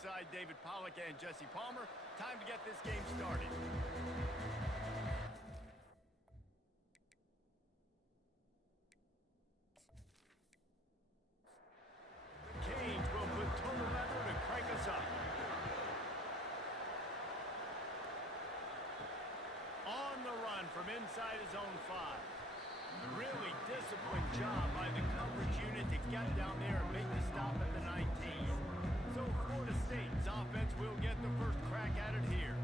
alongside David Pollack and Jesse Palmer. Time to get this game started. Canes will put total leather to crank us up. On the run from inside his own 5. Really disciplined job by the coverage unit to get down there and make the stop at the 19. So Florida State's offense will get the first crack at it here.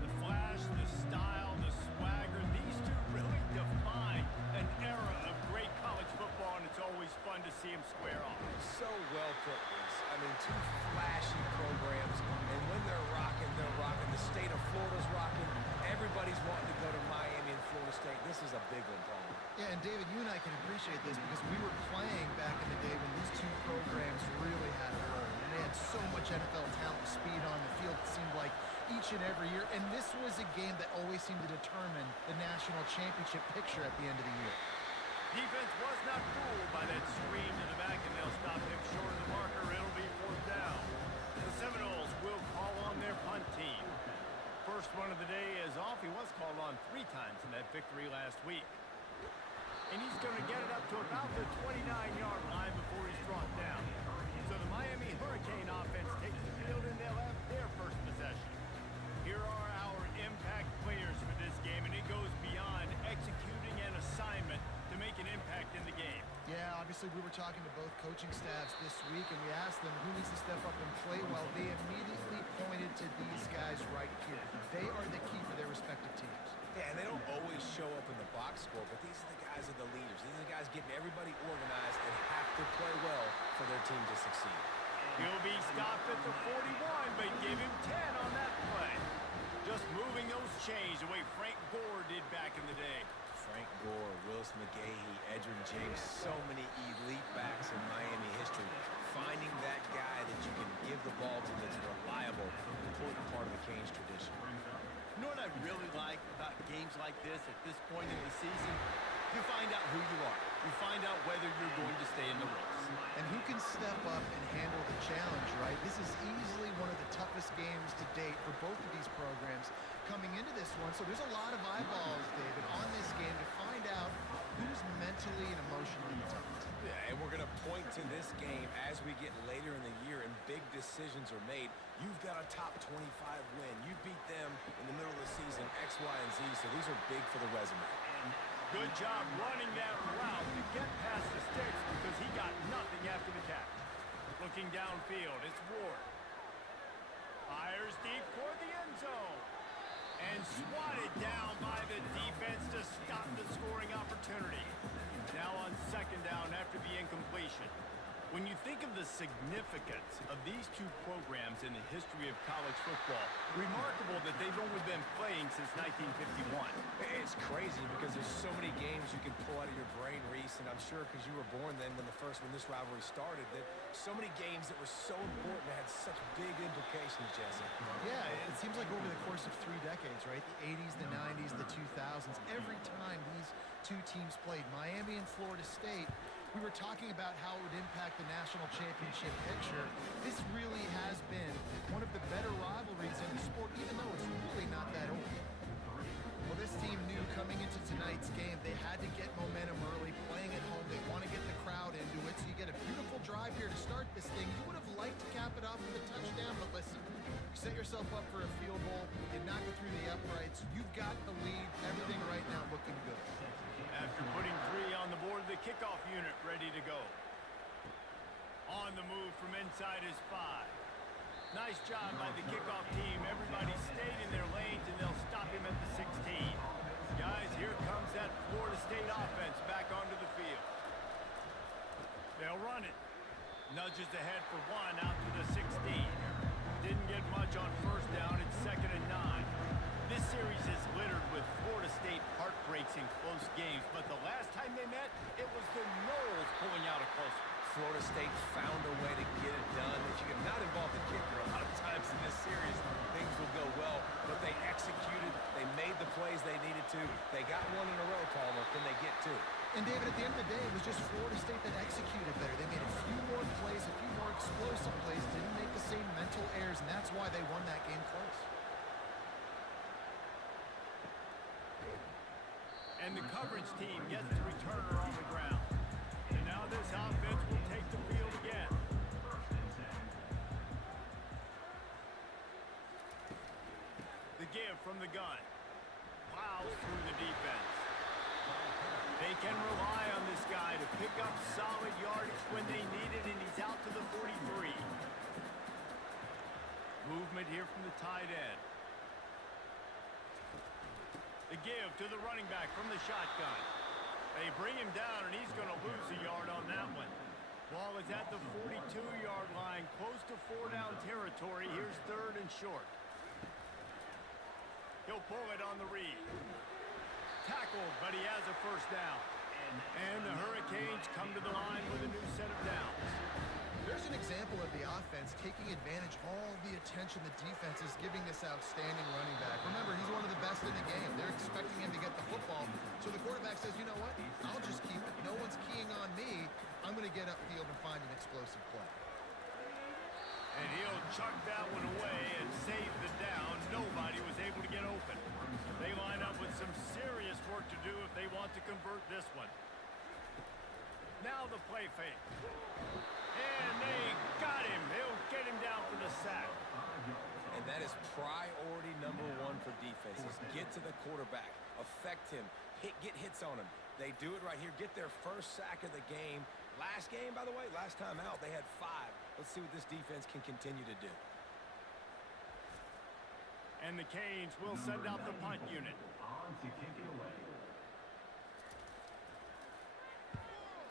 The flash, the style, the swagger, these two really define an era of great college football, and it's always fun to see them square off. So well put, Reese. I mean, two flashy programs, and when they're rocking, they're rocking. The state of Florida's rocking. Everybody's wanting to go to Miami and Florida State. This is a big one, Paul. Yeah, and David, you and I can appreciate this because we were playing back in the day when these two programs really had a role. And they had so much NFL talent, speed on the field, it seemed like each and every year. And this was a game that always seemed to determine the national championship picture at the end of the year. Defense was not fooled by that screen to the back, and they'll stop him short of the marker. It'll be 4th down. The Seminoles will call on their punt team. First one of the day is off. He was called on 3 times in that victory last week. And he's going to get it up to about the 29-yard line before he's brought down. So the Miami Hurricane offense takes the field, and they'll have their first possession. Here are our impact players for this game, and it goes beyond executing an assignment to make an impact in the game. Yeah, obviously we were talking to both coaching staffs this week, and we asked them who needs to step up and play well. They immediately pointed to these guys right here. They are the key for their respective teams. Yeah, and they don't always show up in the box score, but these are the guys that are the leaders. These are the guys getting everybody organized and have to play well for their team to succeed. He'll be stopped at the 41, but give him 10 on that play. Just moving those chains the way Frank Gore did back in the day. Frank Gore, Willis McGahee, Edgerrin James, so many elite backs in Miami history. Finding that guy that you can give the ball to that's reliable, important part of the Canes tradition. You know what I really like about games like this at this point in the season? You find out who you are. You find out whether you're going to stay in the race. And who can step up and handle the challenge, right? This is easily one of the toughest games to date for both of these programs coming into this one. So there's a lot of eyeballs, David, on this game to find out who's mentally and emotionally the toughest. Yeah, and we're going to point to this game as we get later in the year and big decisions are made. You've got a top 25 win. You beat them in the middle of the season, X, Y, and Z, so these are big for the resume. Good job running that route to get past the sticks because he got nothing after the catch. Looking downfield, it's Ward. Fires deep toward the end zone. And swatted down by the defense to stop the scoring opportunity. Now on 2nd down after the incompletion. When you think of the significance of these two programs in the history of college football, remarkable that they've only been playing since 1951. It's crazy because there's so many games you can pull out of your brain, Reese, and I'm sure because you were born then when this rivalry started, that so many games that were so important that had such big implications, Jesse. Yeah, it seems like over the course of 3 decades, right? The 80s, the 90s, the 2000s, every time these two teams played, Miami and Florida State, we were talking about how it would impact the national championship picture. This really has been one of the better rivalries in the sport, even though it's really not that old. Well, this team knew coming into tonight's game they had to get momentum early, playing at home. They want to get the crowd into it, so you get a beautiful drive here to start this thing. You would have liked to cap it off with a touchdown, but listen, you set yourself up for a field goal, you knock it through the uprights, you've got the lead, everything right now looking good. After putting 3 on the board, the kickoff unit ready to go. On the move from inside his 5. Nice job by the kickoff team. Everybody stayed in their lanes, and they'll stop him at the 16. Guys, here comes that Florida State offense back onto the field. They'll run it. Nudges ahead for 1 out to the 16. Didn't get much on 1st down. It's 2nd and 9. This series is littered with Florida State heartbreaks in close games, but the last time they met, it was the Noles pulling out a close one. Florida State found a way to get it done. If you can not involve the kicker a lot of times in this series, things will go well, but they executed, they made the plays they needed to. They got 1 in a row, Palmer. Can they get 2? And, David, at the end of the day, it was just Florida State that executed better. They made a few more plays, a few more explosive plays, didn't make the same mental errors, and that's why they won that game close. And the coverage team gets the returner on the ground. And now this offense will take the field again. The give from the gun. Plows through the defense. They can rely on this guy to pick up solid yardage when they need it, and he's out to the 43. Movement here from the tight end. The give to the running back from the shotgun. They bring him down, and he's going to lose a yard on that one. Ball is at the 42-yard line, close to 4-down territory. Here's 3rd and short. He'll pull it on the read. Tackled, but he has a first down. And the Hurricanes come to the line with a new set of downs. There's an example of the offense taking advantage of all the attention the defense is giving this outstanding running back. Remember, he's one of the best in the game. They're expecting him to get the football. So the quarterback says, you know what? I'll just keep it. No one's keying on me. I'm going to get upfield and find an explosive play. And he'll chuck that one away and save the down. Nobody was able to get open. They line up with some serious work to do if they want to convert this one. Now the play fake. And they got him. They'll get him down for the sack. And that is priority number 1 for defenses. Get to the quarterback. Affect him. Get hits on him. They do it right here. Get their first sack of the game. Last game, by the way, last time out, they had 5. Let's see what this defense can continue to do. And the Canes will send out the punt unit.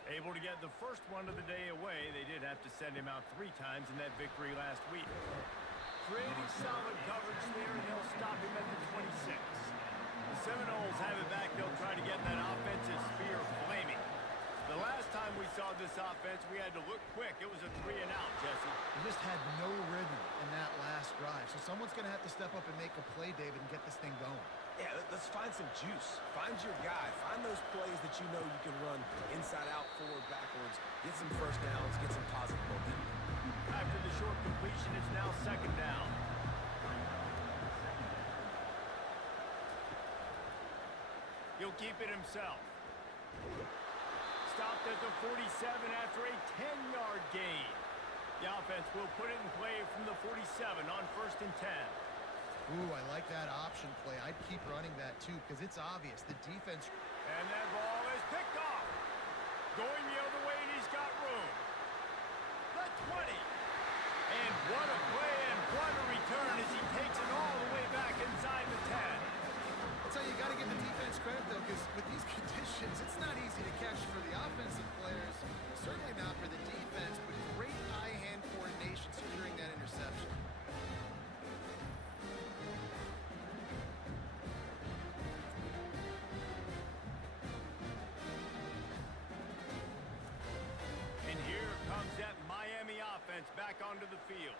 Able to get the first one of the day away. They did have to send him out 3 times in that victory last week. Creating solid coverage there, and they'll stop him at the 26. The Seminoles have it back. They'll try to get that offensive spear flaming. The last time we saw this offense, we had to look quick. It was a 3-and-out, Jesse. They just had no rhythm in that last drive. So someone's going to have to step up and make a play, David, and get this thing going. Yeah, let's find some juice. Find your guy. Find those plays that you know you can run inside out, forward, backwards. Get some first downs. Get some positive momentum. After the short completion, it's now 2nd down. He'll keep it himself. Stopped at the 47 after a 10-yard gain. The offense will put it in play from the 47 on 1st and 10. Ooh, I like that option play. I'd keep running that, too, because it's obvious. The defense... And that ball is picked off. Going the other way, and he's got room. The 20. And what a play and what a return as he takes it all the way back inside the 10. That's how you got to give the defense credit, though, because with these conditions, it's not easy to catch for the offensive players. Certainly not for the defense, but great eye-hand coordination securing that interception. And here comes that Miami offense back onto the field.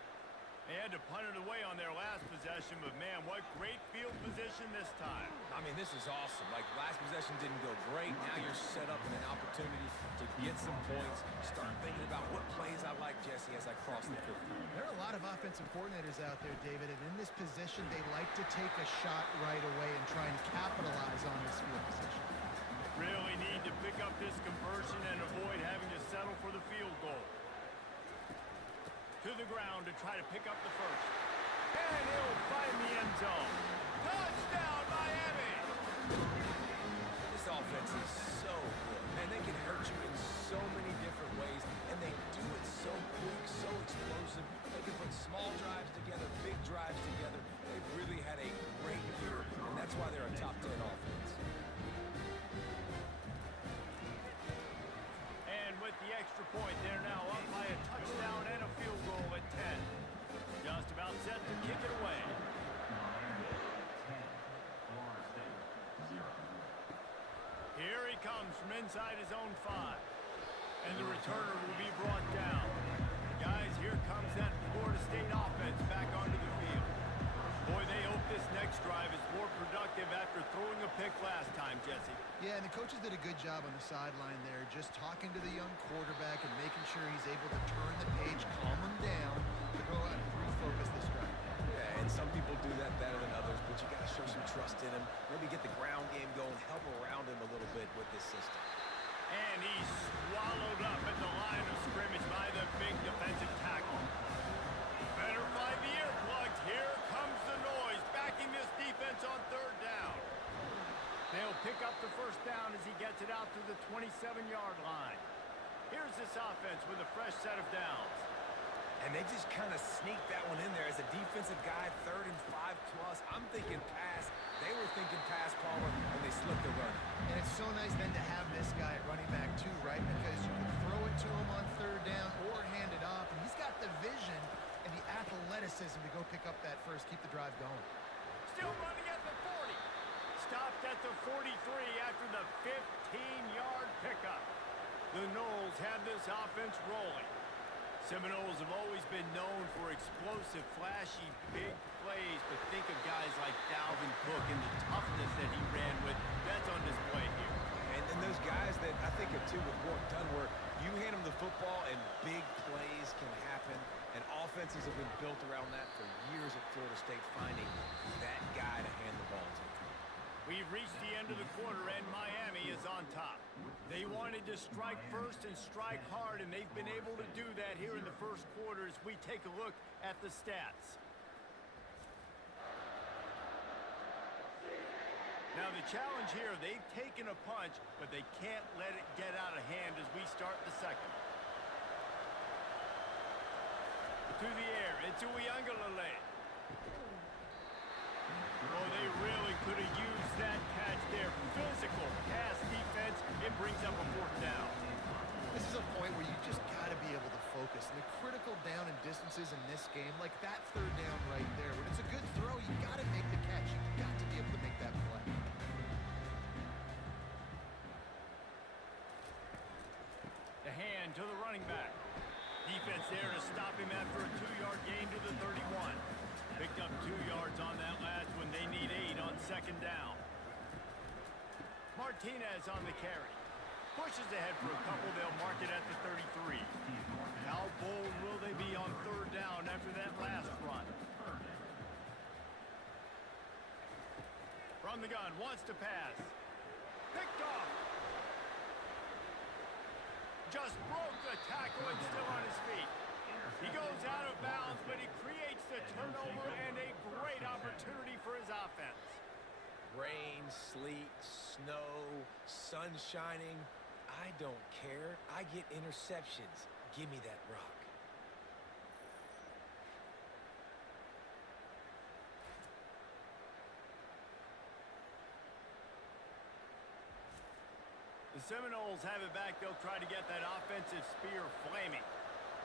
They had to punt it away on their last possession, but man, what great field position this time. I mean, this is awesome. Like, last possession didn't go great. Now you're set up in an opportunity to get some points. Start thinking about what plays I like, Jesse, as I cross the field. There are a lot of offensive coordinators out there, David, and in this position, they like to take a shot right away and try and capitalize on this field position. Really need to pick up this conversion and avoid having to settle for the field goal. To the ground to try to pick up the first. And he'll find the end zone. Touchdown, Miami! This offense is so good. Man, they can hurt you in so many different ways, and they do it so quick, so explosive. They can put small drives together, big drives together. They've really had a great year, and that's why they're a top 10 offense. And with the extra point, they're now up by a touchdown and a field goal at 10. Just about set to kick it away. Here he comes from inside his own 5. And the returner will be brought down. Guys, here comes that Florida State offense back onto the field. Boy, they hope this next drive is more productive after throwing a pick last time, Jesse. Yeah, and the coaches did a good job on the sideline there, just talking to the young quarterback and making sure he's able to turn the page, calm him down, to go out and refocus this drive. Yeah, and some people do that better than others, but you got to show some trust in him. Maybe get the ground game going, help around him a little bit with this system. And he's swallowed up at the line of scrimmage by the big defensive tackle. Better find the earplugs. Here comes the noise, backing this defense on third down. They'll pick up the first down as he gets it out to the 27-yard line. Here's this offense with a fresh set of downs. And they just kind of sneaked that one in there as a defensive guy, 3rd and 5+. I'm thinking pass. They were thinking pass, Palmer, and they slipped the run. And it's so nice then to have this guy at running back too, right? Because you can throw it to him on third down or hand it off, and he's got the vision and the athleticism to go pick up that first, keep the drive going. Still running at the 40. Stopped at the 43 after the 15-yard pickup. The Noles have this offense rolling. Seminoles have always been known for explosive, flashy, big plays, but think of guys like Dalvin Cook and the toughness that he ran with. That's on display here. And those guys that I think of, too, with Warren Dunn, where you hand them the football and big plays can happen, and offenses have been built around that for years at Florida State, finding that guy to hand the ball to. We've reached the end of the quarter, and Miami is on top. They wanted to strike first and strike hard, and they've been able to do that here in the first quarter as we take a look at the stats. Now, the challenge here, they've taken a punch, but they can't let it get out of hand as we start the second. To the air, it's Uiagalelei. Oh, they really could have used that catch there. Physical pass defense. It brings up a 4th down. This is a point where you just got to be able to focus. And the critical down and distances in this game, like that third down right there, when it's a good throw, you got to make the catch. You got to be able to make that play. The hand to the running back. Defense there to stop him after a 2-yard gain to the 31. Picked up 2 yards on that last one. They need 8 on 2nd down. Martinez on the carry. Pushes ahead for a couple. They'll mark it at the 33. How bold will they be on 3rd down after that last run? From the gun, wants to pass. Picked off. Just broke the tackle and still on his feet. He goes out of bounds, but he creates the turnover and a great opportunity for his offense. Rain, sleet, snow, sun shining. I don't care. I get interceptions. Give me that rock. The Seminoles have it back. They'll try to get that offensive spear flaming.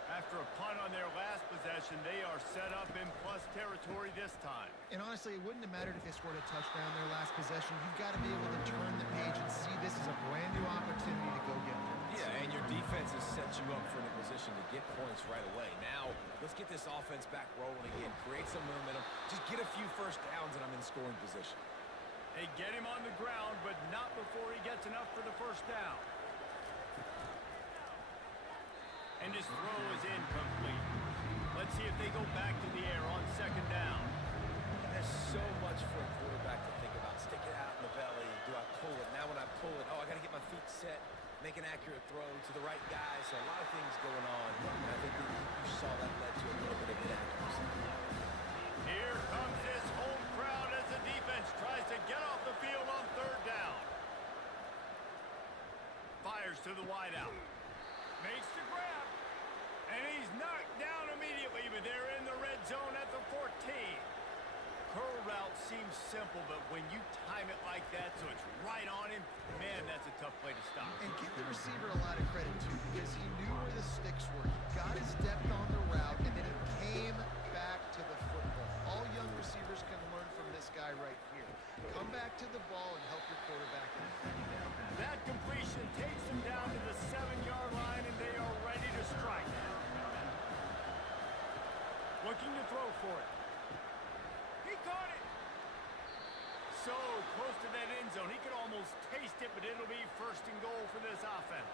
After a punt on their last possession, they are set up in plus territory this time. And honestly, it wouldn't have mattered if they scored a touchdown their last possession. You've got to be able to turn the page and see this as a brand new opportunity to go get points. Yeah, and your defense has set you up for the position to get points right away. Now, let's get this offense back rolling again. Create some momentum. Just get a few first downs, and I'm in scoring position. They get him on the ground, but not before he gets enough for the first down. And his throw is incomplete. Let's see if they go back to the air on 2nd down. And there's so much for a quarterback to think about. Stick it out in the belly. Do I pull it? Now when I pull it, I got to get my feet set. Make an accurate throw to the right guy. So a lot of things going on. And I think that you saw that led to a little bit of inaccuracy. Here comes this home crowd as the defense tries to get off the field on 3rd down. Fires to the wideout. Makes the grab. And he's knocked down immediately, but they're in the red zone at the 14. Curl route seems simple, but when you time it like that so it's right on him, man, that's a tough play to stop. And give the receiver a lot of credit, too, because he knew where the sticks were. He got his depth on the route, and then he came back to the football. All young receivers can learn from this guy right here. Come back to the ball and help your quarterback out. That completion takes them down to the 7-yard line, and they are ready to strike. Looking to throw for it. He caught it. So close to that end zone. He could almost taste it, but it'll be first and goal for this offense.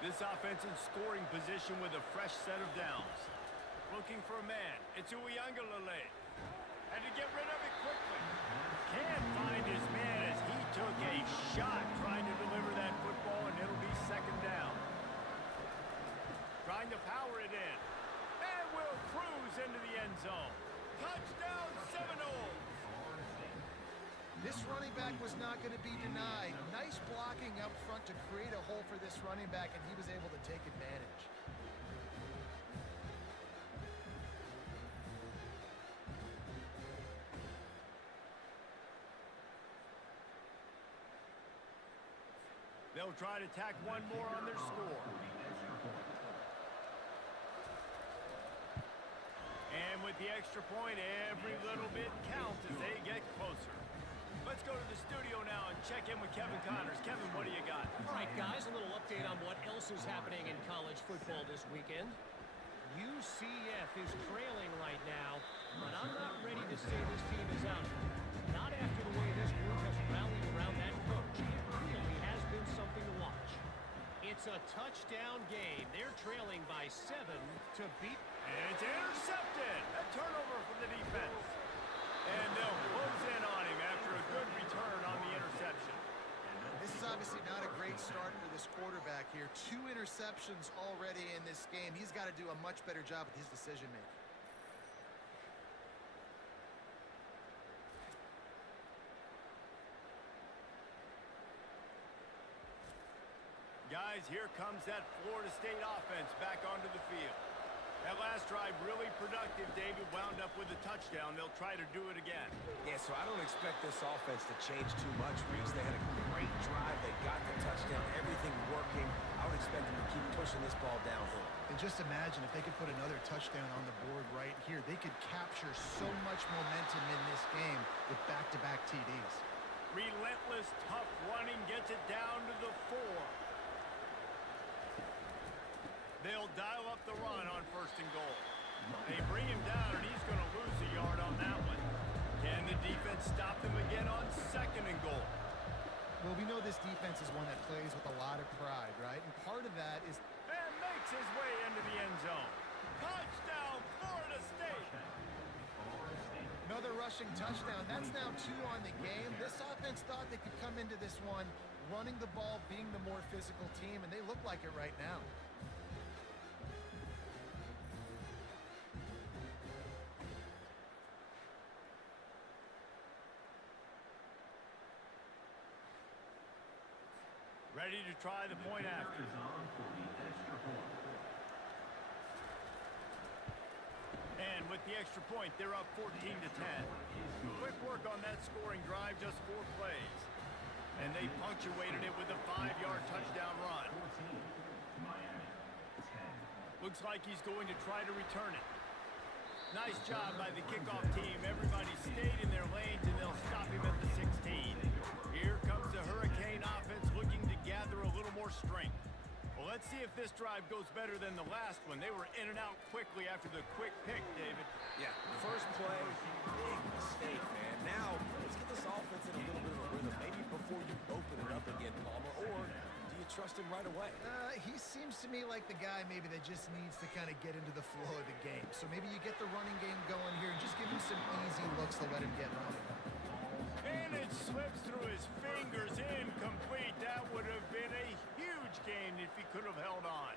This offense in scoring position with a fresh set of downs. Looking for a man. It's Uyangalele. Had to get rid of it quickly. Can't find his man as he took a shot trying to deliver that football, and it'll be second down. Trying to power it in. And will cruise into the end zone. Touchdown Seminoles! This running back was not going to be denied. Nice blocking up front to create a hole for this running back, and he was able to take advantage. They'll try to tack one more on their score. And with the extra point, every little bit counts as they get closer. Let's go to the studio now and check in with Kevin Connors. Kevin, what do you got? All right, guys, a little update on what else is happening in college football this weekend. UCF is trailing right now, but I'm not ready to say this team is out. Not after the way this group has rallied around that coach. It really has been something to watch. It's a touchdown game. They're trailing by 7 to beat. It's intercepted. A turnover from the defense. And they'll close in on him after a good return on the interception. This is obviously not a great start for this quarterback here. 2 interceptions already in this game. He's got to do a much better job with his decision-making. Guys, here comes that Florida State offense back onto the field. That last drive really productive. David wound up with a touchdown. They'll try to do it again. Yeah, so I don't expect this offense to change too much, Reese. They had a great drive. They got the touchdown. Everything working. I would expect them to keep pushing this ball downhill. And just imagine if they could put another touchdown on the board right here. They could capture so much momentum in this game with back-to-back TDs. Relentless, tough running gets it down to the 4. They'll dial up the run on first and goal. They bring him down, and he's going to lose a yard on that one. Can the defense stop them again on second and goal? Well, we know this defense is one that plays with a lot of pride, right? And part of that is... And makes his way into the end zone. Touchdown, Florida State! Another rushing touchdown. That's now 2 on the game. This offense thought they could come into this one running the ball, being the more physical team, and they look like it right now. Ready to try the point after. And with the extra point, they're up 14 to 10. Quick work on that scoring drive, just 4 plays. And they punctuated it with a 5-yard touchdown run. Looks like he's going to try to return it. Nice job by the kickoff team. Everybody stayed in their lanes, and they'll stop him at the 16. Here comes the Hurricane offense looking to gather a little more strength. Well, let's see if this drive goes better than the last one. They were in and out quickly after the quick pick, David. Yeah, first play, big mistake, man. Now, let's get this offense in a little bit of a rhythm. Maybe before you open it up again, Palmer, or do you trust him right away? He seems to me like the guy maybe that just needs to kind of get into the flow of the game. So maybe you get the running game going here and just give him some easy looks to let him get running. And it slips through his fingers, incomplete. That would have been a huge gain if he could have held on.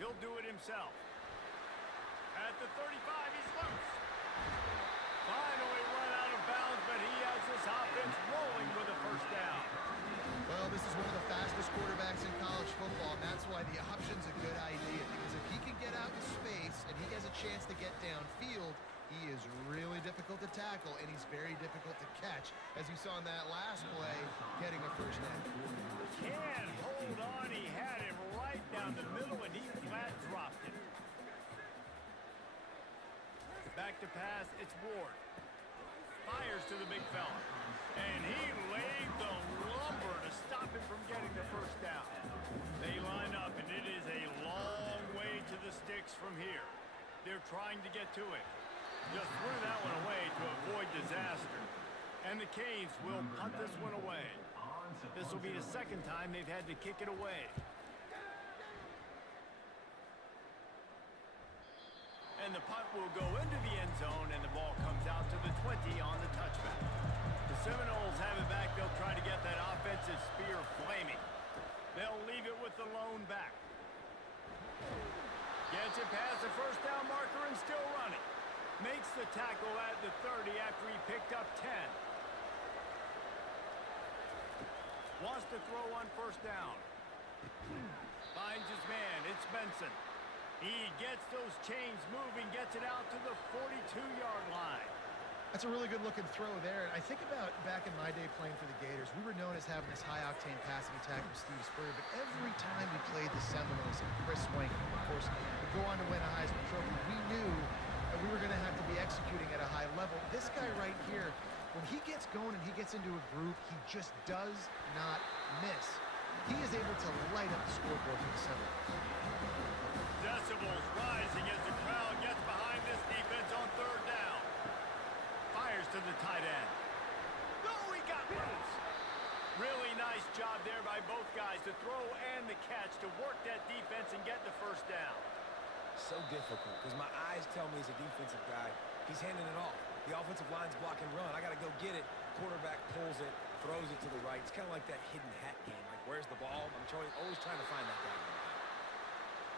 He'll do it himself. At the 35, he's loose. Finally run out of bounds, but he has this offense rolling with a first down. Well, this is one of the fastest quarterbacks in college football, and that's why the option's a good idea. Because if he can get out in space and he has a chance to get downfield, he is really difficult to tackle, and he's very difficult to catch. As you saw in that last play, getting a first down. Can't hold on. He had him right down the middle, and he flat dropped it. Back to pass, it's Ward. Fires to the big fella. And he laid the lumber to stop him from getting the first down. They line up, and it is a long way to the sticks from here. They're trying trying to get to it. Just threw that one away to avoid disaster. And the Canes will punt this one away. This will be the second time they've had to kick it away. And the punt will go into the end zone, and the ball comes out to the 20 on the touchback. The Seminoles have it back. They'll try to get that offensive spear flaming. They'll leave it with the lone back. Gets it past the first down marker and still running. Makes the tackle at the 30 after he picked up 10. Wants to throw on first down. Finds his man. It's Benson. He gets those chains moving, gets it out to the 42-yard line. That's a really good-looking throw there. I think about back in my day playing for the Gators, we were known as having this high-octane passing attack with Steve Spurrier, but every time we played the Seminoles and Chris Swank, of course, would go on to win a Heisman Trophy, we knew that we were going to have to be executing at a high level. This guy right here, when he gets going and he gets into a groove, he just does not miss. He is able to light up the scoreboard for the Seminoles. Decibels rising as the crowd gets behind this defense on third down. Fires to the tight end. Oh, he got loose. Really nice job there by both guys to throw and the catch to work that defense and get the first down. So difficult because my eyes tell me as a defensive guy, he's handing it off. The offensive line's block and run. I got to go get it. Quarterback pulls it, throws it to the right. It's kind of like that hidden hat game. Like, where's the ball? I'm always trying to find that guy.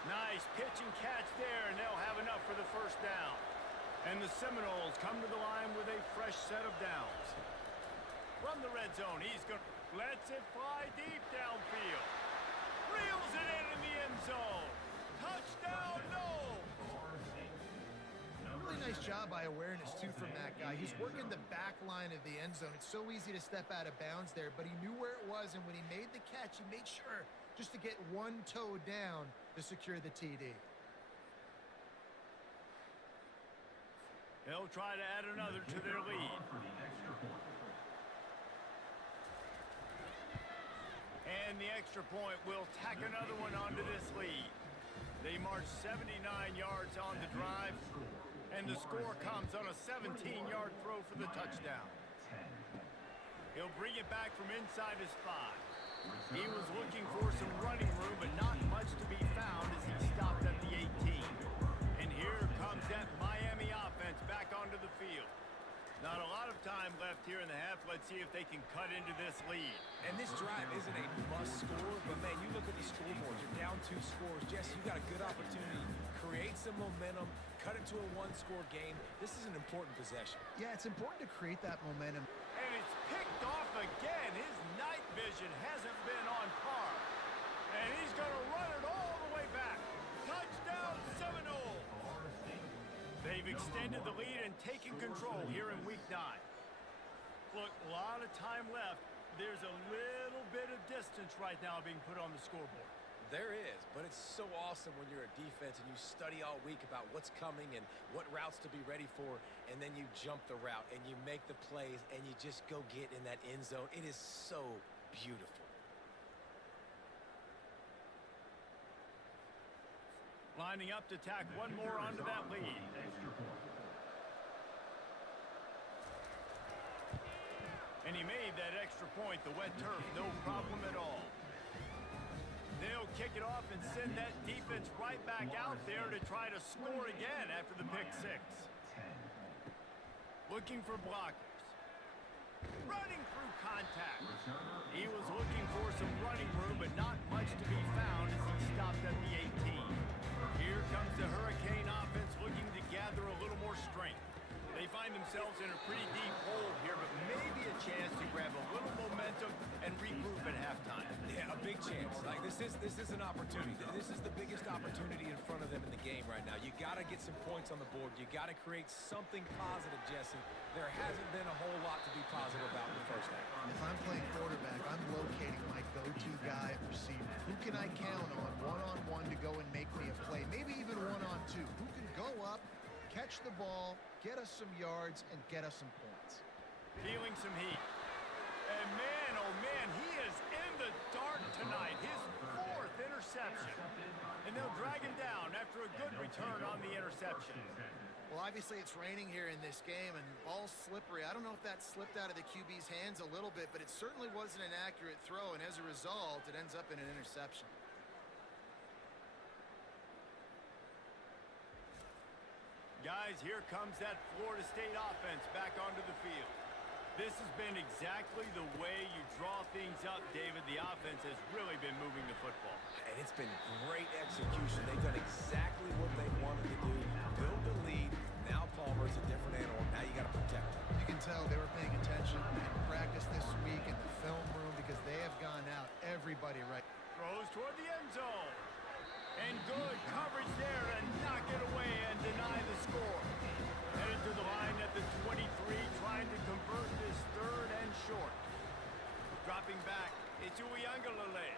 Nice pitch and catch there, and they'll have enough for the first down. And the Seminoles come to the line with a fresh set of downs. From the red zone, he's going to lets it fly deep downfield. Reels it in the end zone. Touchdown, no! Really nice job by awareness, too, from that guy. He's working the back line of the end zone. It's so easy to step out of bounds there, but he knew where it was, and when he made the catch, he made sure just to get one toe down to secure the TD. They'll try to add another to their lead. And the extra point will tack another one onto this lead. They march 79 yards on the drive, and the score comes on a 17-yard throw for the touchdown. He'll bring it back from inside his 5. He was looking for some running room, but not much to be found as he stopped at the 18. And here comes that Miami offense back onto the field. Not a lot of time left here in the half. Let's see if they can cut into this lead. And this drive isn't a must score, but man, you look at the scoreboard. You're down 2 scores. Jesse, you got a good opportunity. Create some momentum. Cut it to a 1-score game. This is an important possession. Yeah, it's important to create that momentum. And it's picked off again. His night vision hasn't been on par. And he's going to run it all the way back. Touchdown, Seminoles. They've extended the lead and taken control here in Week 9. Look, a lot of time left. There's a little bit of distance right now being put on the scoreboard. There is, but it's so awesome when you're a defense and you study all week about what's coming and what routes to be ready for, and then you jump the route and you make the plays and you just go get in that end zone. It is so beautiful. Lining up to tack one more onto that lead. And he made that extra point, the wet turf, no problem at all. They'll kick it off and send that defense right back out there to try to score again after the pick 6. Looking for blockers. Running through contact. He was looking for some running room, but not much to be found as he stopped at the 18. Here comes the Hurricane offense looking to gather a little more strength. They find themselves in a pretty deep hole here, but maybe a chance to grab a little momentum and regroup at halftime. Yeah, a big chance. Like this is an opportunity. This is the biggest opportunity in front of them in the game right now. You got to get some points on the board. You got to create something positive, Jesse. There hasn't been a whole lot to be positive about in the first half. If I'm playing quarterback, I'm locating my go-to guy at receiver. Who can I count on one-on-one to go and make me a play? Maybe even one-on-two. Who can go up, catch the ball, get us some yards, and get us some points. Feeling some heat. And man, oh man, he is in the dark tonight. His 4th interception. And they'll drag him down after a good return on the interception. Well, obviously it's raining here in this game, and ball's slippery. I don't know if that slipped out of the QB's hands a little bit, but it certainly wasn't an accurate throw, and as a result, it ends up in an interception. Guys, here comes that Florida State offense back onto the field. This has been exactly the way you draw things up, David. The offense has really been moving the football. And it's been great execution. They've done exactly what they wanted to do. Build the lead. Now Palmer's a different animal. Now you got to protect him. You can tell they were paying attention in practice this week in the film room because they have gone out everybody right. Throws toward the end zone. And good coverage there and knock it away and deny the score. Headed to the line at the 23, trying to convert this third and short. Dropping back, it's Uiagalelei,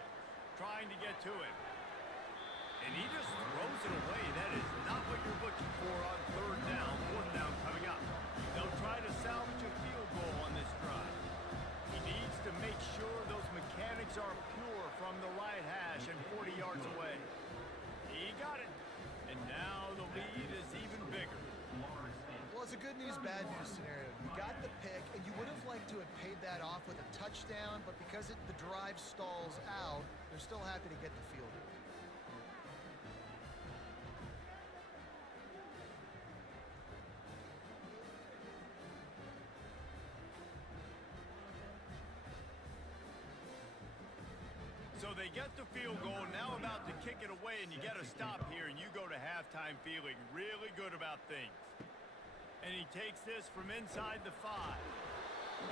trying to get to him. And he just throws it away. That is not what you're looking for on third down, fourth down coming up. They'll try to salvage a field goal on this drive. He needs to make sure those mechanics are pure from the right hash and 40 yards away. He got it. And now the lead is even bigger. Well, it's a good news, bad news scenario. You got the pick, and you would have liked to have paid that off with a touchdown, but because the drive stalls out, they're still happy to get the field goal. So they get the field goal, now about to kick it away, and you get a stop here, and you go to halftime feeling really good about things. And he takes this from inside the 5.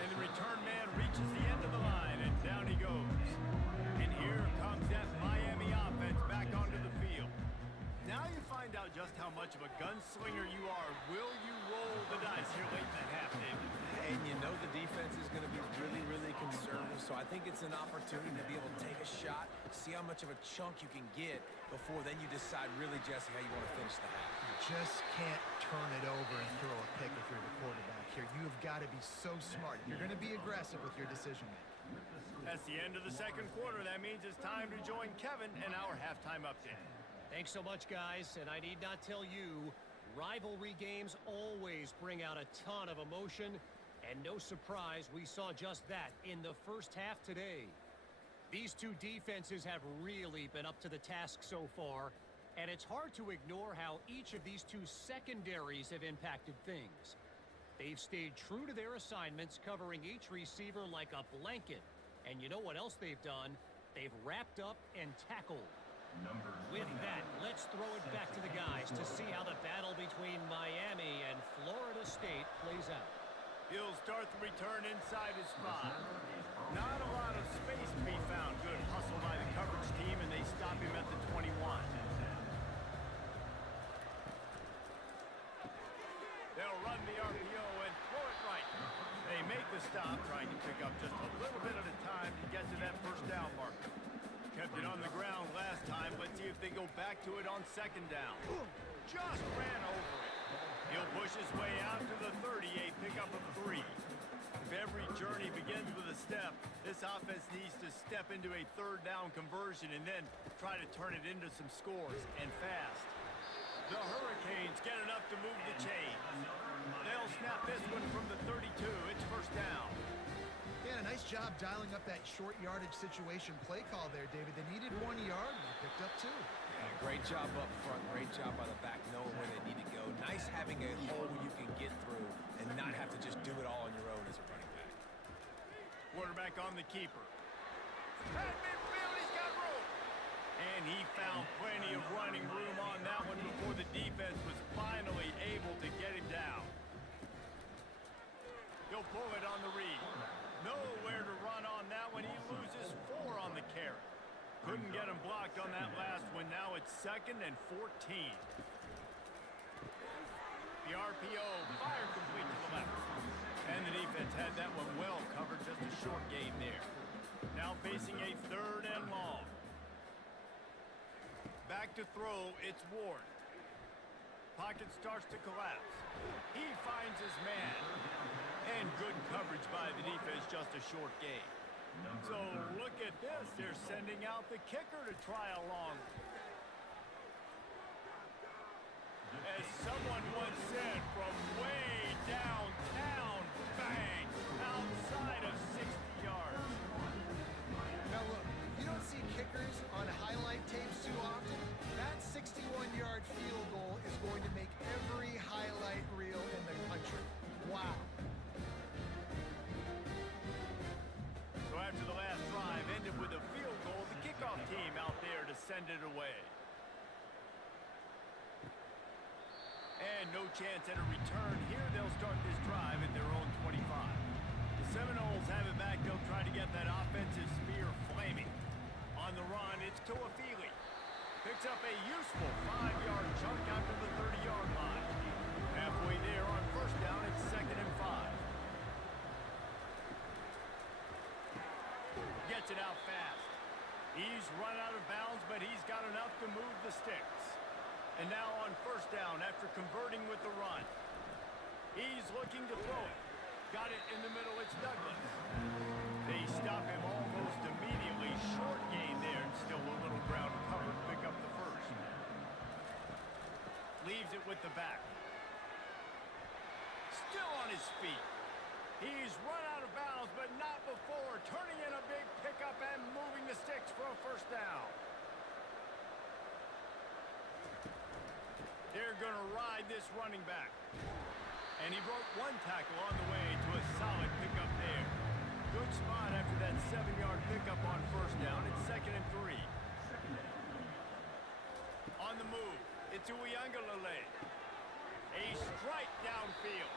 And the return man reaches the end of the line, and down he goes. And here comes that Miami offense back onto the field. Now you find out just how much of a gunslinger you are. Will you roll the dice here late in the half, David? And you know the defense is going to be really, really conservative, so I think it's an opportunity to be able to take a shot, see how much of a chunk you can get before then you decide really, Jesse, how you want to finish the half. You just can't turn it over and throw a pick if you're the quarterback here. You have got to be so smart. You're going to be aggressive with your decision-making. That's the end of the second quarter. That means it's time to join Kevin in our halftime update. Thanks so much, guys, and I need not tell you, rivalry games always bring out a ton of emotion, and no surprise we saw just that in the first half today. These two defenses have really been up to the task so far, and it's hard to ignore how each of these two secondaries have impacted things. They've stayed true to their assignments, covering each receiver like a blanket, and you know what else they've done? They've wrapped up and tackled. With that, let's throw it back to the guys to see how the battle between Miami and Florida State plays out. He'll start the return inside his 5. Not a lot of space to be found. Good hustle by the coverage team, and they stop him at the 21. They'll run the RPO and throw it right. They make the stop, trying to pick up just a little bit at a time to get to that first down marker. Kept it on the ground last time. Let's see if they go back to it on second down. Just ran over it. He'll push his way out to the 30, a pickup of 3. If every journey begins with a step, this offense needs to step into a third down conversion and then try to turn it into some scores, and fast. The Hurricanes get enough to move the chains. They'll snap this one from the 32. It's first down. Yeah, nice job dialing up that short yardage situation play call there, David. They needed 1 yard, and they picked up 2. Yeah, great job up front. Great job by the back, knowing where they need to go. Nice having a hole you can get through and not have to just do it all on your own as a running back. Quarterback on the keeper. At midfield, he's got room. And he found plenty of running room on that one before the defense was finally able to get him down. He'll pull it on the read. Nowhere to run on that one. He loses 4 on the carry. Couldn't get him blocked on that last one. Now it's 2nd and 14. The RPO fired complete to the left. And the defense had that one well covered. Just a short gain there. Now facing a 3rd and long. Back to throw. It's Ward. Pocket starts to collapse. He finds his man. And good coverage by the defense, just a short gain. So look at this. They're sending out the kicker to try a long. As someone once said, from way downtown, bang, outside of 60 yards. Now look, you don't see kickers on highlight tapes too often. That 61-yard field goal is going to make every highlight reel in the country. Wow. So after the last drive ended with a field goal, the kickoff team out there to send it away. And no chance at a return here. They'll start this drive at their own 25. The Seminoles have it back. They'll try to get that offensive spear flaming. On the run, it's Tuafili. Picks up a useful 5-yard chunk after the 30-yard line. Halfway there on first down, it's 2nd and 5. Gets it out fast. He's run out of bounds, but he's got enough to move the sticks. And now on first down after converting with the run. He's looking to throw it. Got it in the middle, it's Douglas. They stop him almost immediately. Short gain there and still a little ground covered to pick up the first. Leaves it with the back. Still on his feet. He's run out of bounds, but not before. Turning in a big pickup and moving the sticks for a first down. They're going to ride this running back. And he broke one tackle on the way to a solid pickup there. Good spot after that 7-yard pickup on first down. It's 2nd and 3. On the move, it's Uiagalelei. A strike downfield.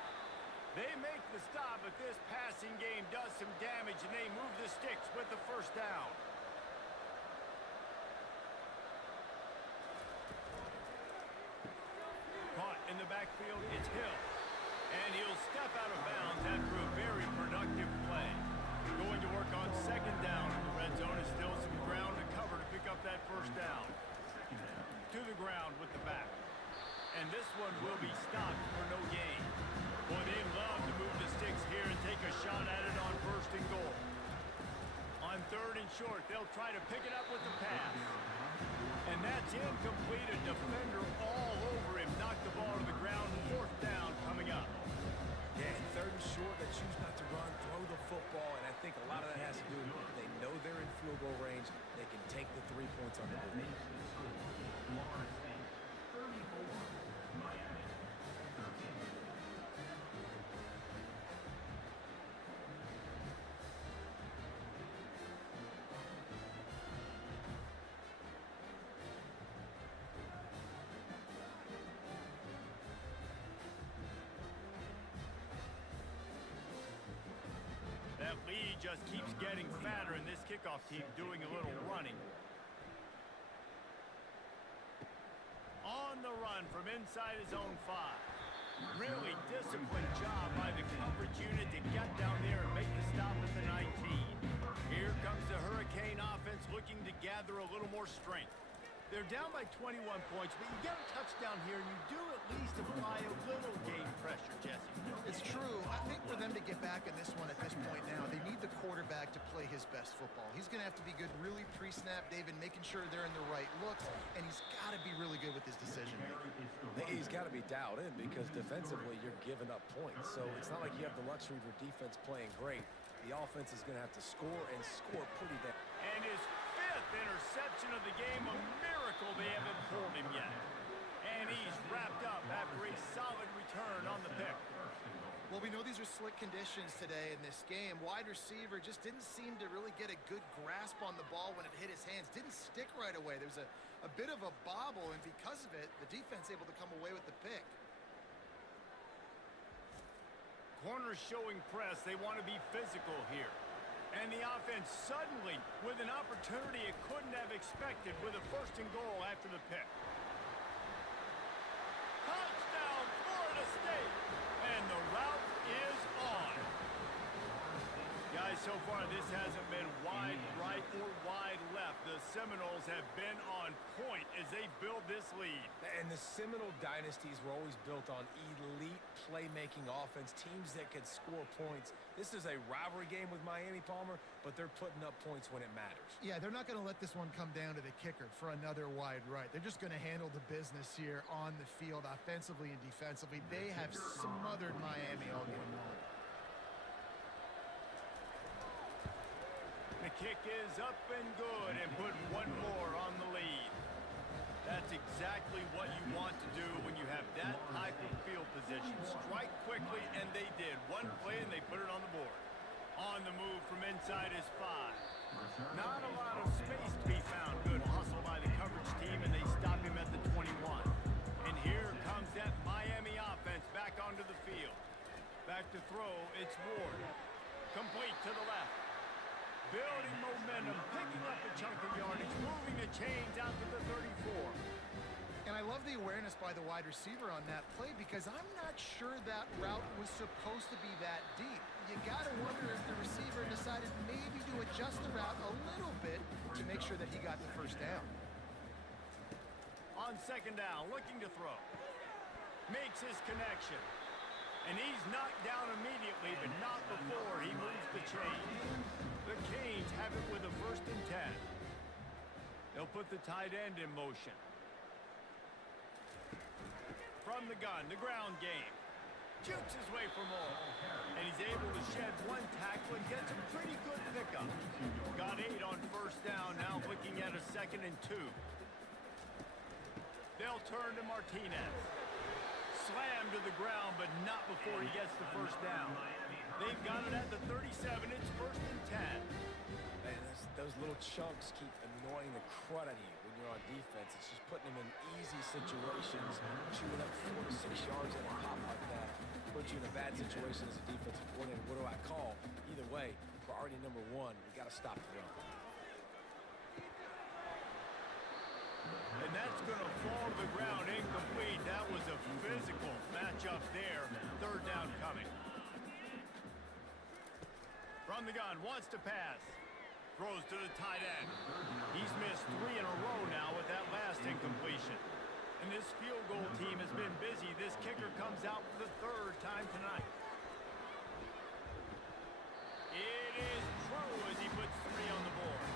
They make the stop, but this passing game does some damage, and they move the sticks with the first down. Caught in the backfield, it's Hill. And he'll step out of bounds after a very productive play. Going to work on 2nd down in the red zone is still some ground to cover to pick up that first down. To the ground with the back. And this one will be stopped for no gain. Boy, they love to move the sticks here and take a shot at it on 1st and goal. On 3rd and short, they'll try to pick it up with the pass. And that's incomplete. A defender all over him. Knocked the ball to the ground. 4th down coming up. Yeah, and 3rd and short, they choose not to run, throw the football, and I think a lot of that has to do with they know they're in field goal range. They can take the 3 points on the board. That lead just keeps getting fatter, and this kickoff team doing a little running. On the run from inside his own 5. Really disciplined job by the coverage unit to get down there and make the stop at the 19. Here comes the Hurricane offense looking to gather a little more strength. They're down by 21 points, but you get a touchdown here, and you do at least apply a little game pressure, Jesse. It's true. I think for them to get back in this one at this point now, they need the quarterback to play his best football. He's going to have to be good really pre-snap, David, making sure they're in the right looks, and he's got to be really good with his decision-making. He's got to be dialed in because defensively you're giving up points. So it's not like you have the luxury of your defense playing great. The offense is going to have to score and score pretty damn. And his 5th interception of the game, a miracle they haven't pulled him yet. And he's wrapped up after a solid return on the pick. Well, we know these are slick conditions today in this game. Wide receiver just didn't seem to really get a good grasp on the ball when it hit his hands. Didn't stick right away. There was a bit of a bobble, and because of it, the defense able to come away with the pick. Corners showing press. They want to be physical here. And the offense suddenly with an opportunity it couldn't have expected with a 1st and goal after the pick. Touchdown, Florida State! And the route is on. You Guys, so far this hasn't been wide right or wide left. The Seminoles have been on point as they build this lead. And the Seminole dynasties were always built on elite playmaking offense, teams that could score points. This is a rivalry game with Miami, Palmer, but they're putting up points when it matters. Yeah, they're not going to let this one come down to the kicker for another wide right. They're just going to handle the business here on the field, offensively and defensively. They have smothered Miami all game long. The kick is up and good and put one more on the lead. That's exactly what you want to do when you have that type of field position. Strike quickly, and they did. One play, and they put it on the board. On the move from inside is 5. Not a lot of space to be found. Good hustle by the coverage team, and they stop him at the 21. And here comes that Miami offense back onto the field. Back to throw, it's Ward. Complete to the left. Building momentum, picking up a chunk of yardage, moving the chains out to the 34. And I love the awareness by the wide receiver on that play because I'm not sure that route was supposed to be that deep. You got to wonder if the receiver decided maybe to adjust the route a little bit to make sure that he got the first down. On second down, looking to throw. Makes his connection. And he's knocked down immediately, but not before he moves the chain. The Canes have it with a 1st and 10. They'll put the tight end in motion. From the gun, the ground game. Shoots his way for more. And he's able to shed one tackle and gets a pretty good pickup. Got 8 on 1st down, now looking at a 2nd and 2. They'll turn to Martinez. Slam to the ground, but not before he gets the 1st down. They've got it at the 37. It's 1st and 10. Man, those little chunks keep annoying the crud out of you when you're on defense. It's just putting them in easy situations, chewing up 4 to 6 yards at a pop like that. Puts you in a bad situation as a defensive coordinator. What do I call? Either way, priority number 1, we got to stop the run. And that's going to fall to the ground incomplete. That was a physical matchup there. 3rd down coming. From the gun, wants to pass. Throws to the tight end. He's missed 3 in a row now with that last incompletion. And this field goal team has been busy. This kicker comes out for the 3rd time tonight. It is true as he puts 3 on the board.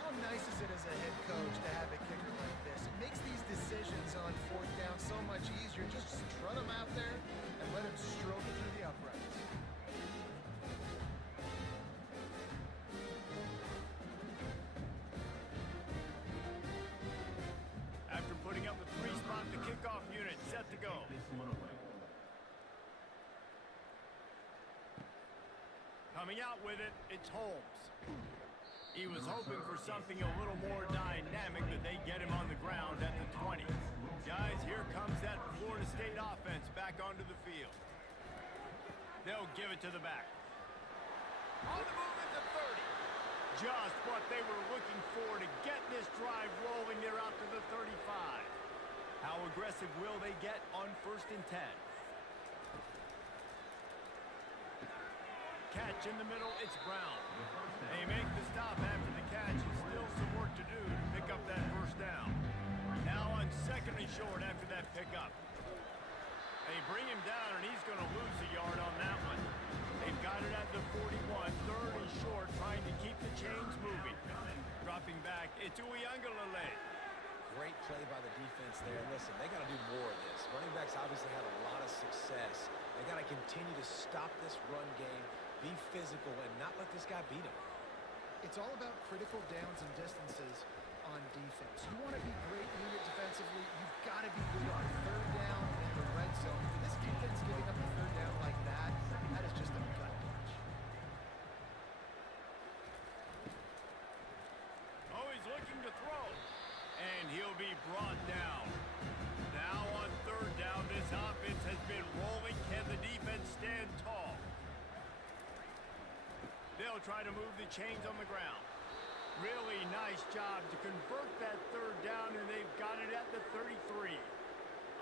How nice is it as a head coach to have a kicker like this? It makes these decisions on 4th down so much easier. Just strut him out there and let him stroke it through the uprights. After putting up a 3-spot, the kickoff unit set to go. Coming out with it, it's Holmes. He was hoping for something a little more dynamic, but they get him on the ground at the 20. Guys, here comes that Florida State offense back onto the field. They'll give it to the back. On the move at the 30. Just what they were looking for to get this drive rolling. They're out to the 35. How aggressive will they get on 1st and 10? Catch in the middle, it's Brown. They make the stop after the catch. Still some work to do to pick up that 1st down. Now on 2nd and short after that pickup. They bring him down, and he's going to lose a yard on that one. They've got it at the 41, 3rd and short, trying to keep the chains moving. Dropping back, it's Uiagalelei. Great play by the defense there. Listen, they got to do more of this. Running backs obviously had a lot of success. They got to continue to stop this run game, be physical, and not let this guy beat him. It's all about critical downs and distances on defense. You want to be great unit defensively, you've got to be good on 3rd down in the red zone. For this defense giving up a 3rd down like that, that is just a gut punch. Oh, he's looking to throw. And he'll be brought down. Now on 3rd down, this offense has been rolling. Can the defense stand tall? They'll try to move the chains on the ground. Really nice job to convert that 3rd down, and they've got it at the 33.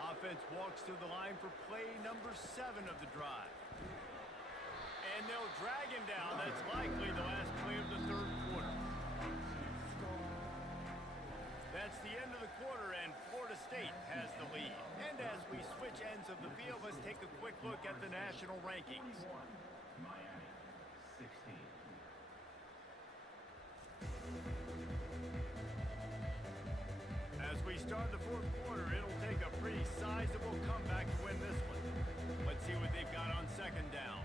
Offense walks to the line for play number 7 of the drive. And And they'll drag him down. That's likely the last play of the third quarter. That's the end of the quarter, and Florida State has the lead. And as we switch ends of the field, let's take a quick look at the national rankings. Miami, 16. As we start the fourth quarter, it'll take a pretty sizable comeback to win this one. Let's see what they've got on second down.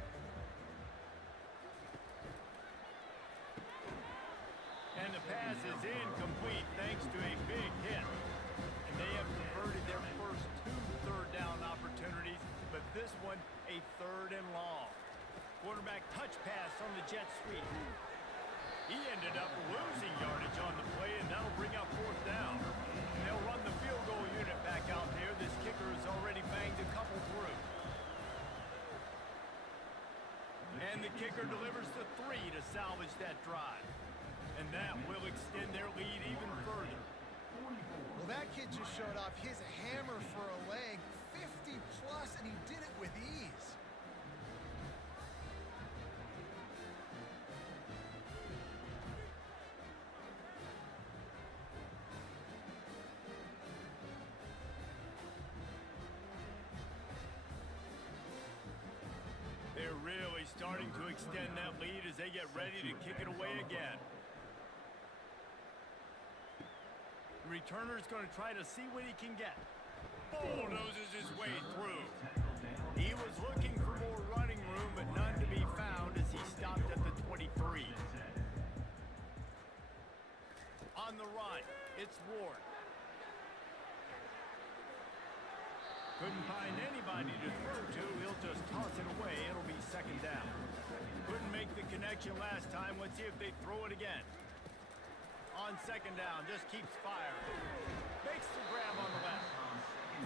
And the pass is incomplete thanks to a big hit. And they have converted their first 2 third down opportunities, but this one a 3rd and long. Quarterback touch pass on the jet sweep. He ended up losing yardage on the play, and that'll bring up 4th down. And they'll run the field goal unit back out there. This kicker has already banged a couple through. And the kicker delivers the 3 to salvage that drive. And that will extend their lead even further. Well, that kid just showed off his hammer for a leg, 50 plus, and he did it with ease. They're really starting to extend that lead as they get ready to kick it away again. The returner's going to try to see what he can get. Bulldozes his way through. He was looking for more running room, but none to be found as he stopped at the 23. On the run, it's Ward. Couldn't find anybody to throw to. He'll just toss it away. It'll be second down. Couldn't make the connection last time. Let's see if they throw it again. On second down, just keeps firing. Makes the grab on the left.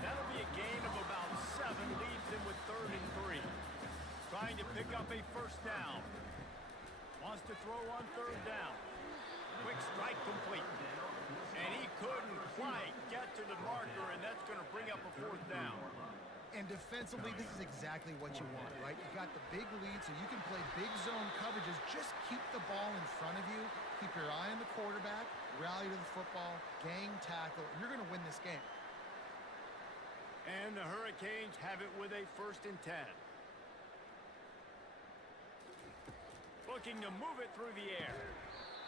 That'll be a gain of about 7. Leaves him with 3rd and 3. Trying to pick up a 1st down. Wants to throw on 3rd down. Quick strike complete. And he couldn't quite get to the marker, and that's going to bring up a 4th down. And defensively, this is exactly what you want, right? You got the big lead, so you can play big zone coverages. Just keep the ball in front of you. Keep your eye on the quarterback. Rally to the football. Gang tackle. And you're going to win this game. And the Hurricanes have it with a 1st and 10. Looking to move it through the air.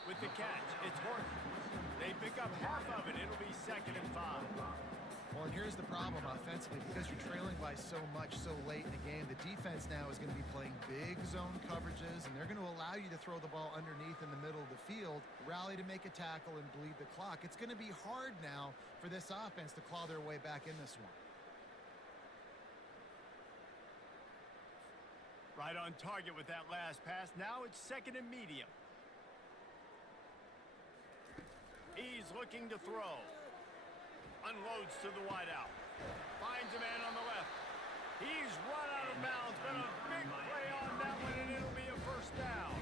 With the catch, it's Horton. They pick up half of it. It'll be 2nd and 5. Well, and here's the problem offensively. Because you're trailing by so much so late in the game, the defense now is going to be playing big zone coverages, and they're going to allow you to throw the ball underneath in the middle of the field, rally to make a tackle, and bleed the clock. It's going to be hard now for this offense to claw their way back in this one. Right on target with that last pass. Now it's 2nd and medium. He's looking to throw. Unloads to the wideout. Finds a man on the left. He's run out of bounds, but a big play on that one, and it'll be a 1st down.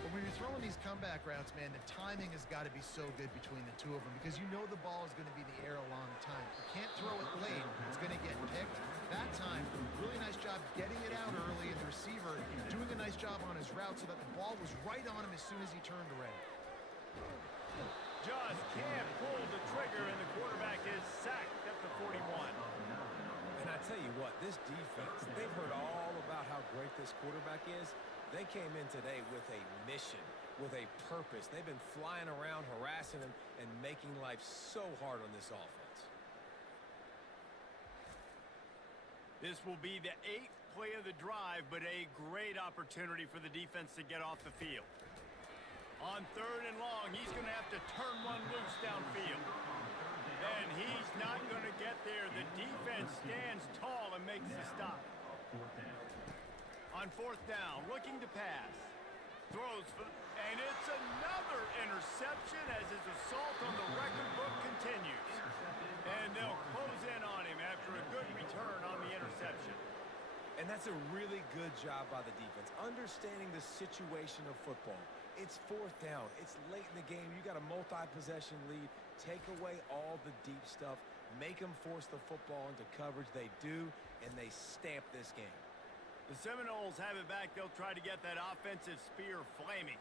But when you're throwing these comeback routes, man, the timing has got to be so good between the two of them because you know the ball is going to be in the air a long time. You can't throw it late. It's going to get picked. That time, really nice job getting it out early, and the receiver doing a nice job on his route so that the ball was right on him as soon as he turned around. Just can't pull the trigger, and the quarterback is sacked at the 41. And I tell you what, this defense, they've heard all about how great this quarterback is. They came in today with a mission, with a purpose. They've been flying around, harassing him, and making life so hard on this offense. This will be the 8th play of the drive, but a great opportunity for the defense to get off the field. On 3rd and long, he's going to have to turn one loose downfield. And he's not going to get there. The defense stands tall and makes the stop. On 4th down, looking to pass. Throws for, and it's another interception as his assault on the record book continues. And they'll close in on him after a good return on the interception. And that's a really good job by the defense, understanding the situation of football. It's 4th down. It's late in the game. You got a multi-possession lead. Take away all the deep stuff. Make them force the football into coverage. They do, and they stamp this game. The Seminoles have it back. They'll try to get that offensive spear flaming.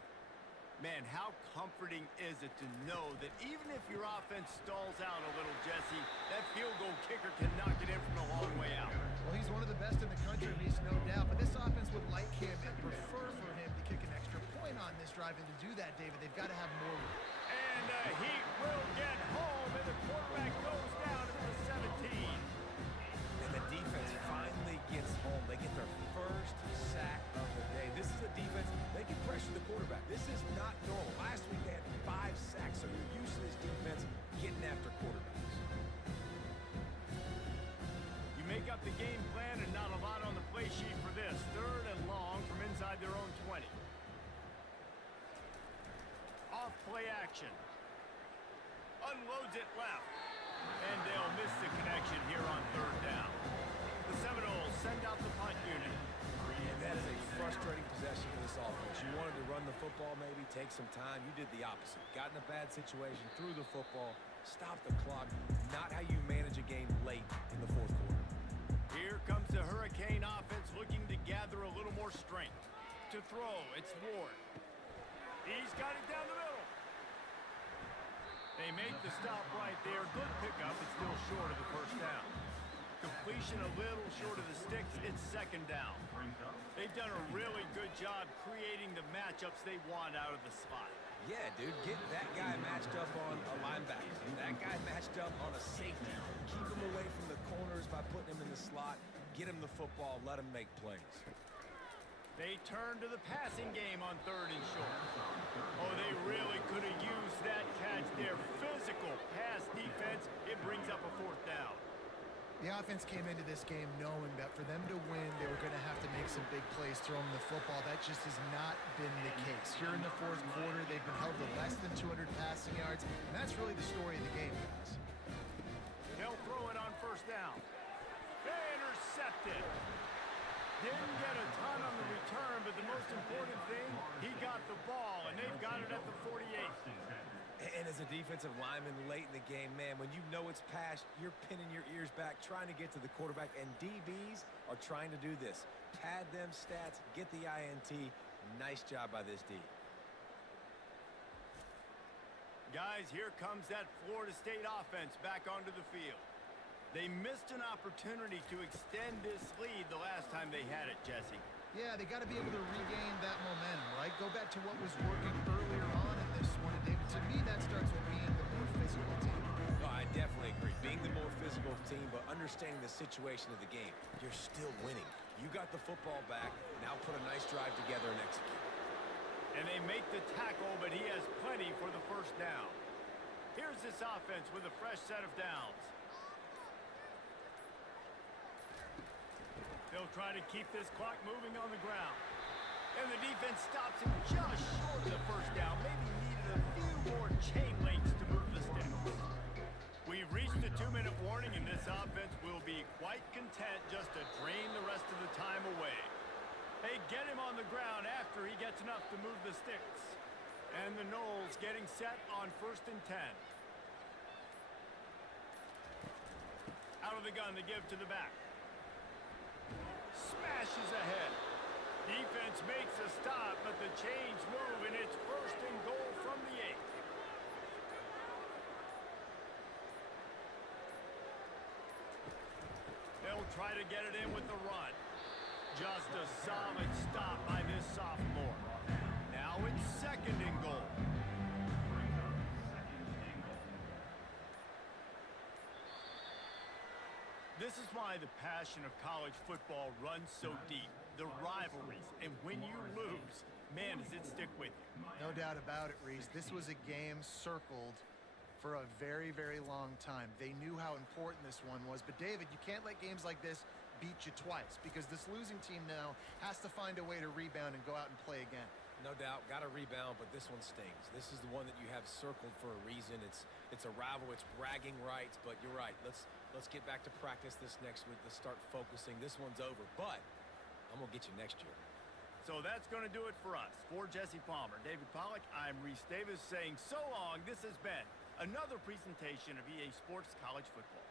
Man, how comforting is it to know that even if your offense stalls out a little, Jesse, that field goal kicker can knock it in from a long way out. Well, he's one of the best in the country, Reese, no doubt. But this offense would like him and prefer for him to kick an extra point on this drive. And to do that, David, they've got to have more. And the Heat will get home, and the quarterback goes down at the 17. And the defense finally gets home. They get their first sack of the day. This is a defense, they can pressure the quarterback. This is not normal. Last week they had 5 sacks, so you're used to this defense getting after quarterbacks. You make up the game plan and not a lot on the play sheet for this. 3rd and long from inside their own 20. Off play action. Unloads it left. And they'll miss the connection here on 3rd down. The Seminoles send out the punt unit. And that is a frustrating possession for this offense. You wanted to run the football, maybe take some time. You did the opposite. Got in a bad situation, threw the football, stopped the clock. Not how you manage a game late in the 4th quarter. Here comes the Hurricane offense looking to gather a little more strength. To throw, it's Ward. He's got it down the middle. They make the stop right there. Good pickup. It's still short of the 1st down. Completion a little short of the sticks. It's 2nd down. They've done a really good job creating the matchups they want out of the slot. Yeah, dude, get that guy matched up on a linebacker. That guy matched up on a safety. Keep him away from the corners by putting him in the slot. Get him the football. Let him make plays. They turn to the passing game on 3rd and short. Oh, they really could have used that catch there. Physical pass defense. It brings up a 4th down. The offense came into this game knowing that for them to win, they were going to have to make some big plays throwing the football. That just has not been the case. Here in the 4th quarter, they've been held to less than 200 passing yards, and that's really the story of the game, guys. They'll throw it on 1st down. Intercepted. Didn't get a ton on the return, but the most important thing, he got the ball, and they've got it at the 48. And as a defensive lineman late in the game, man, when you know it's passed, you're pinning your ears back, trying to get to the quarterback, and DBs are trying to do this. Pad them stats, get the INT. Nice job by this D. Guys, here comes that Florida State offense back onto the field. They missed an opportunity to extend this lead the last time they had it, Jesse. Yeah, they got to be able to regain that momentum, right? Go back to what was working earlier on in this one. And David, to me, that starts with being the more physical team. No, I definitely agree. Being the more physical team, but understanding the situation of the game. You're still winning. You got the football back. Now put a nice drive together and execute. And they make the tackle, but he has plenty for the 1st down. Here's this offense with a fresh set of downs. They'll try to keep this clock moving on the ground. And the defense stops him just short of the 1st down. Maybe needed a few more chain links to move the sticks. We've reached the 2-minute warning, and this offense will be quite content just to drain the rest of the time away. They get him on the ground after he gets enough to move the sticks. And the Noles getting set on 1st and 10. Out of the gun to give to the back. Smashes ahead. Defense makes a stop, but the chains move, and it's 1st and goal from the 8. They'll try to get it in with the run. Just a solid stop by this sophomore. Now it's 2nd and goal. This is why the passion of college football runs so deep. The rivalries, and when you lose, man, does it stick with you. No doubt about it, Reese. This was a game circled for a very, very long time. They knew how important this one was. But, David, you can't let games like this beat you twice because this losing team now has to find a way to rebound and go out and play again. No doubt, got to rebound, but this one stings. This is the one that you have circled for a reason. It's a rival, it's bragging rights, but you're right. Let's get back to practice this next week. Let's start focusing. This one's over, but I'm going to get you next year. So that's going to do it for us. For Jesse Palmer, David Pollack, I'm Reese Davis saying so long. This has been another presentation of EA Sports College Football.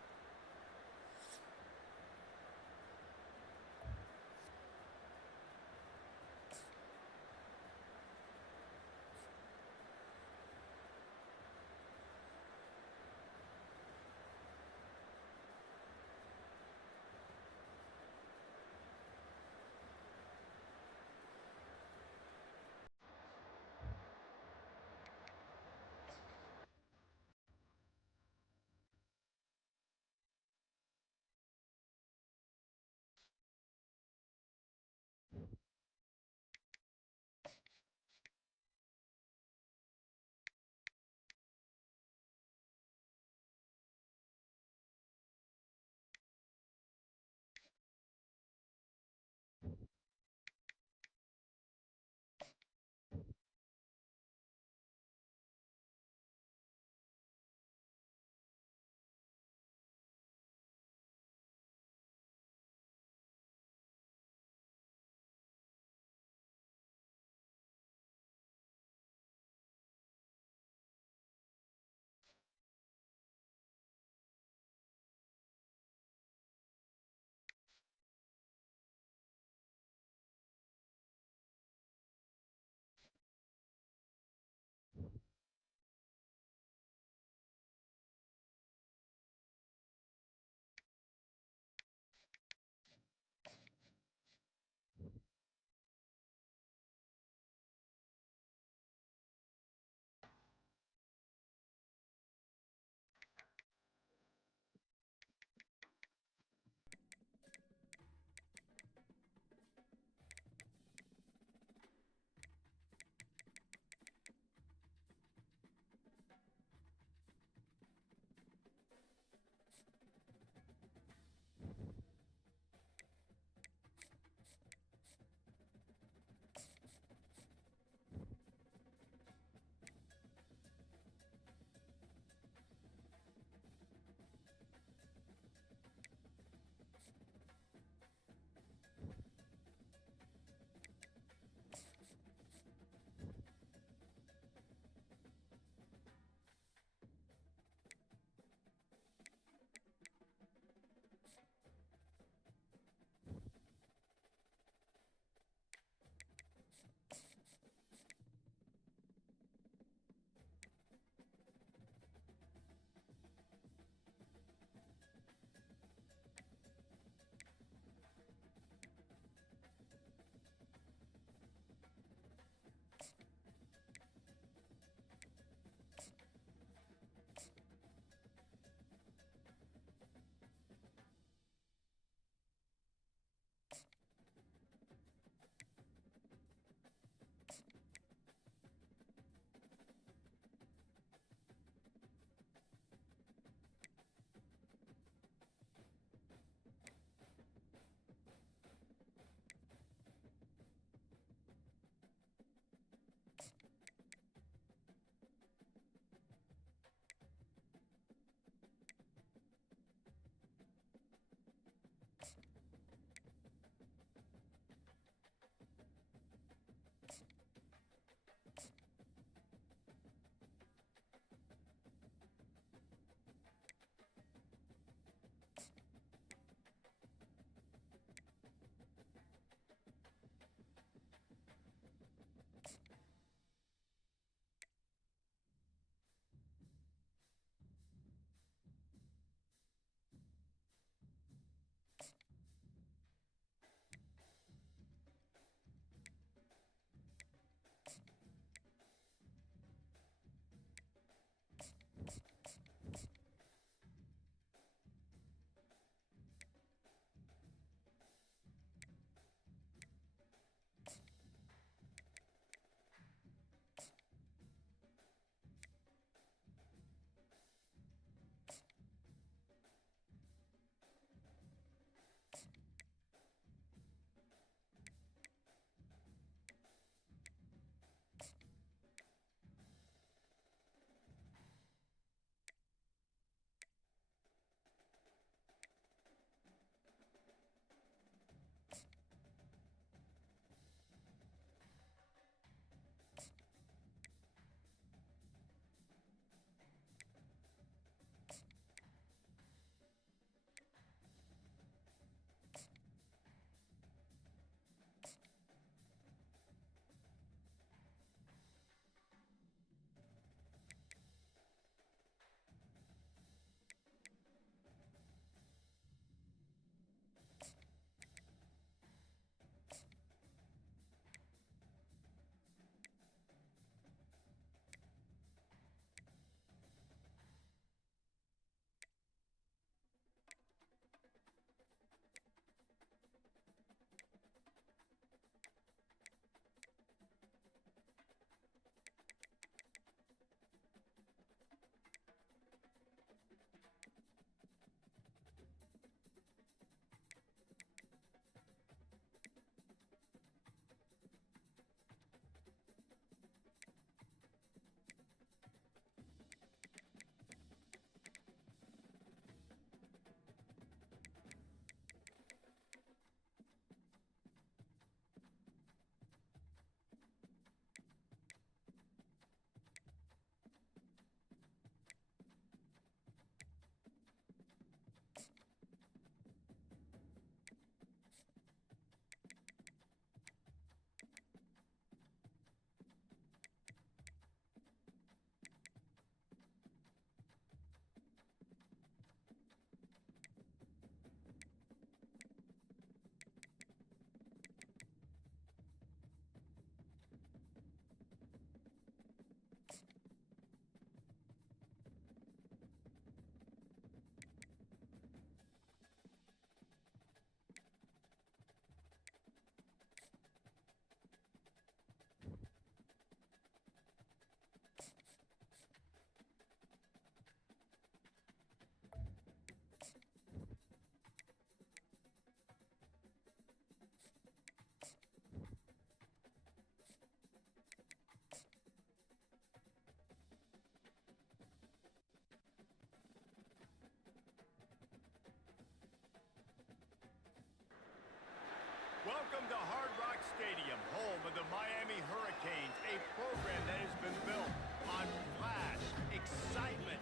the Miami Hurricanes, a program that has been built on flash, excitement,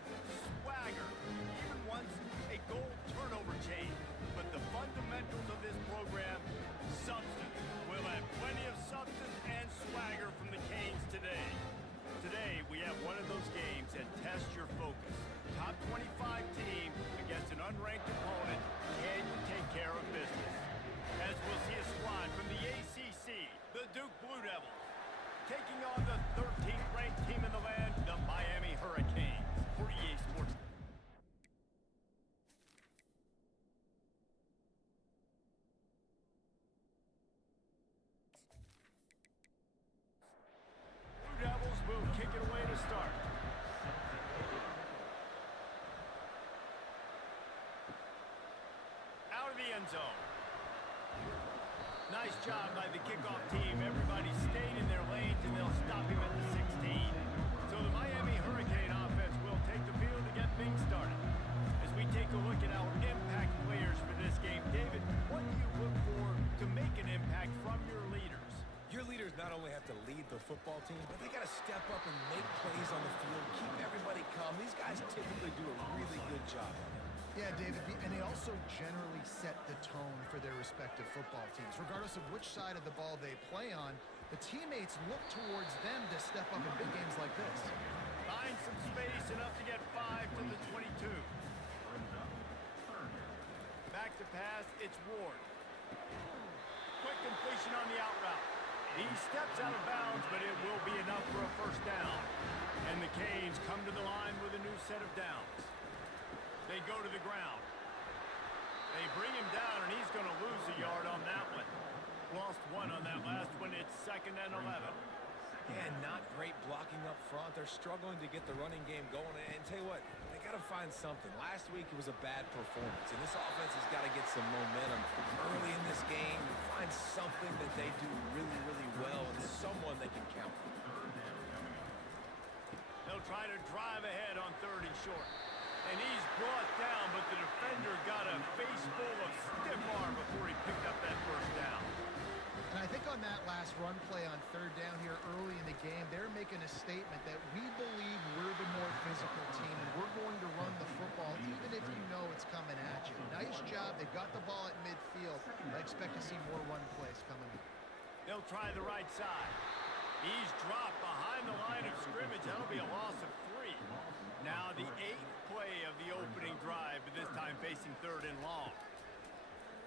swagger, even once a goal turnover chain. But the fundamentals of this program, substance. We'll have plenty of substance and swagger from the Canes today. Today, we have one of those games that tests your focus. Top 25 team against an unranked opponent. Can you take care of business? As we'll see a squad from the ACC, the Duke Blue Devils, taking on the 13th ranked team in the land, the Miami Hurricanes. 48 Sports. Blue Devils will kick it away to start. Out of the end zone. Nice job by the kickoff team. Everybody stayed in their lanes, and they'll stop him at the 16. So the Miami Hurricane offense will take the field to get things started. As we take a look at our impact players for this game, David, what do you look for to make an impact from your leaders? Your leaders not only have to lead the football team, but they got to step up and make plays on the field, keep everybody calm. These guys typically do a really good job of it. Yeah, David, and they also generally set the tone for their respective football teams. Regardless of which side of the ball they play on, the teammates look towards them to step up in big games like this. Find some space, enough to get 5 to the 22. Back to pass, it's Ward. Quick completion on the out route. He steps out of bounds, but it will be enough for a first down. And the Canes come to the line with a new set of downs. They go to the ground. They bring him down, and he's going to lose a yard on that one. Lost one on that last one. It's 2nd and 11. Yeah, not great blocking up front. They're struggling to get the running game going. And tell you what, they got to find something. Last week, it was a bad performance, and this offense has got to get some momentum early in this game. Find something that they do really, really well, and someone they can count on. They'll try to drive ahead on 3rd and short. And he's brought down, but the defender got a face full of stiff arm before he picked up that first down. And I think on that last run play on 3rd down here early in the game, they're making a statement that we believe we're the more physical team, and we're going to run the football even if you know it's coming at you. Nice job. They've got the ball at midfield. I expect to see more run plays coming in. They'll try the right side. He's dropped behind the line of scrimmage. That'll be a loss of 3. Now the 8th play of the opening drive, but this time facing 3rd and long.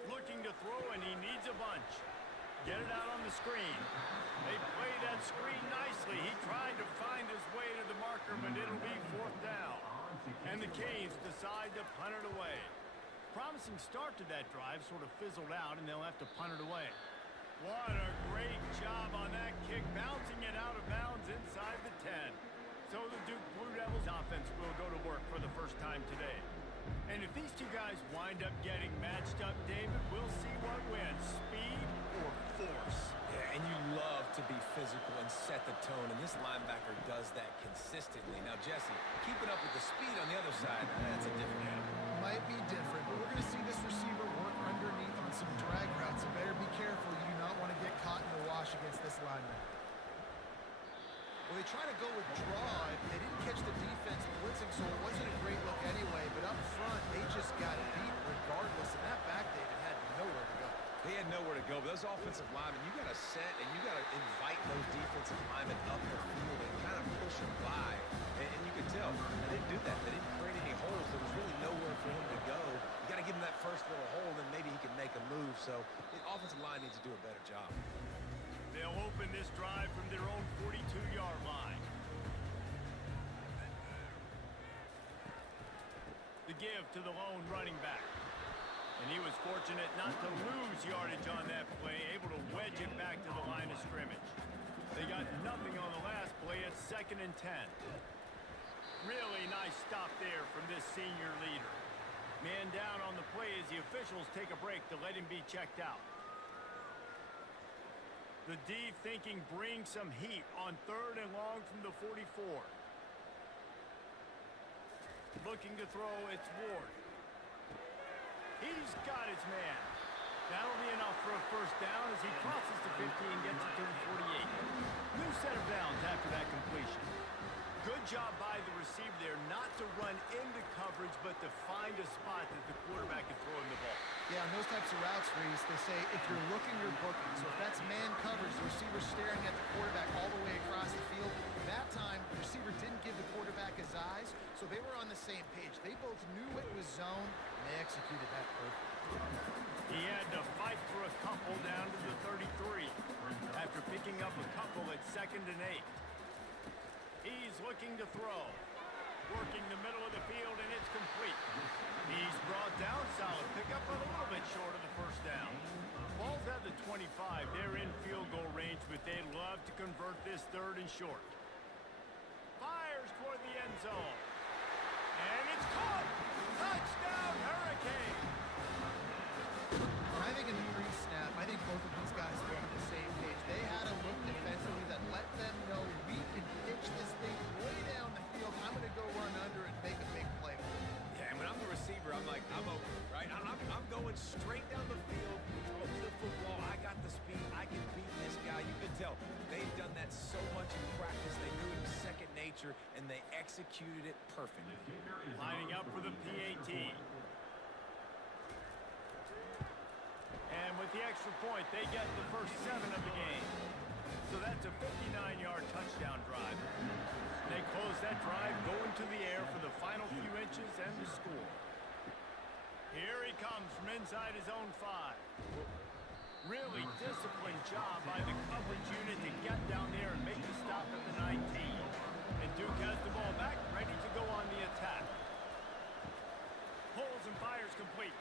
Looking to throw, and he needs a bunch. Get it out on the screen. They play that screen nicely. He tried to find his way to the marker, but it'll be 4th down. And the Canes decide to punt it away. Promising start to that drive, sort of fizzled out, and they'll have to punt it away. What a great job on that kick, bouncing it out of bounds inside the 10. So the Duke Blue Devils offense will go to work for the first time today. And if these two guys wind up getting matched up, David, we'll see what wins, speed or force. Yeah, and you love to be physical and set the tone, and this linebacker does that consistently. Now, Jesse, keeping up with the speed on the other side, that's a different animal. Might be different, but we're going to see this receiver work underneath on some drag routes. You better be careful. You do not want to get caught in the wash against this linebacker. Well, they try to go with draw. They didn't catch the defense blitzing, so it wasn't a great look anyway. But up front, they just got beat regardless. And that back, David, had nowhere to go. They had nowhere to go, but those offensive linemen, you got to set and you got to invite those defensive linemen up the field and kind of push them by. And you can tell, they didn't do that. They didn't create any holes. There was really nowhere for him to go. You got to give him that first little hole, then maybe he can make a move. So the offensive line needs to do a better job. They'll open this drive from their own 42-yard line. The give to the lone running back. And he was fortunate not to lose yardage on that play, able to wedge it back to the line of scrimmage. They got nothing on the last play at 2nd and 10. Really nice stop there from this senior leader. Man down on the play as the officials take a break to let him be checked out. The D thinking bring some heat on 3rd and long from the 44. Looking to throw, it's Ward. He's got his man. That'll be enough for a first down as he crosses the 50 and gets it to the 48. New set of downs after that completion. Good job by the receiver there not to run into coverage, but to find a spot that the quarterback can throw him the ball. Yeah, on those types of routes, Reese, they say if you're looking, you're booking. So if that's man coverage, the receiver's staring at the quarterback all the way across the field. That time, the receiver didn't give the quarterback his eyes, so they were on the same page. They both knew it was zone, and they executed that perfectly. He had to fight for a couple down to the 33 after picking up a couple at 2nd and 8. He's looking to throw. Working the middle of the field, and it's complete. He's brought down, solid pickup, but a little bit short of the first down. Ball's at the 25. They're in field goal range, but they'd love to convert this 3rd and short. Fires toward the end zone. And it's caught! Touchdown, Hurricanes! And I think in the pre-snap, I think both of these guys were on the same page. They had a look defensively that let them know we can pitch this thing way down the field. I'm going to go run under and make a big play. Yeah, and when I'm the receiver, I'm like, I'm open, right? I'm going straight down the field, throw me the football. I got the speed. I can beat this guy. You can tell they've done that so much in practice. They knew it was second nature, and they executed it perfectly. Lining up for the PAT. And with the extra point, they get the first 7 of the game. So that's a 59-yard touchdown drive. They close that drive, going to the air for the final few inches and the score. Here he comes from inside his own 5. Really disciplined job by the coverage unit to get down there and make the stop at the 19. And Duke has the ball back, ready to go on the attack. Pulls and fires complete.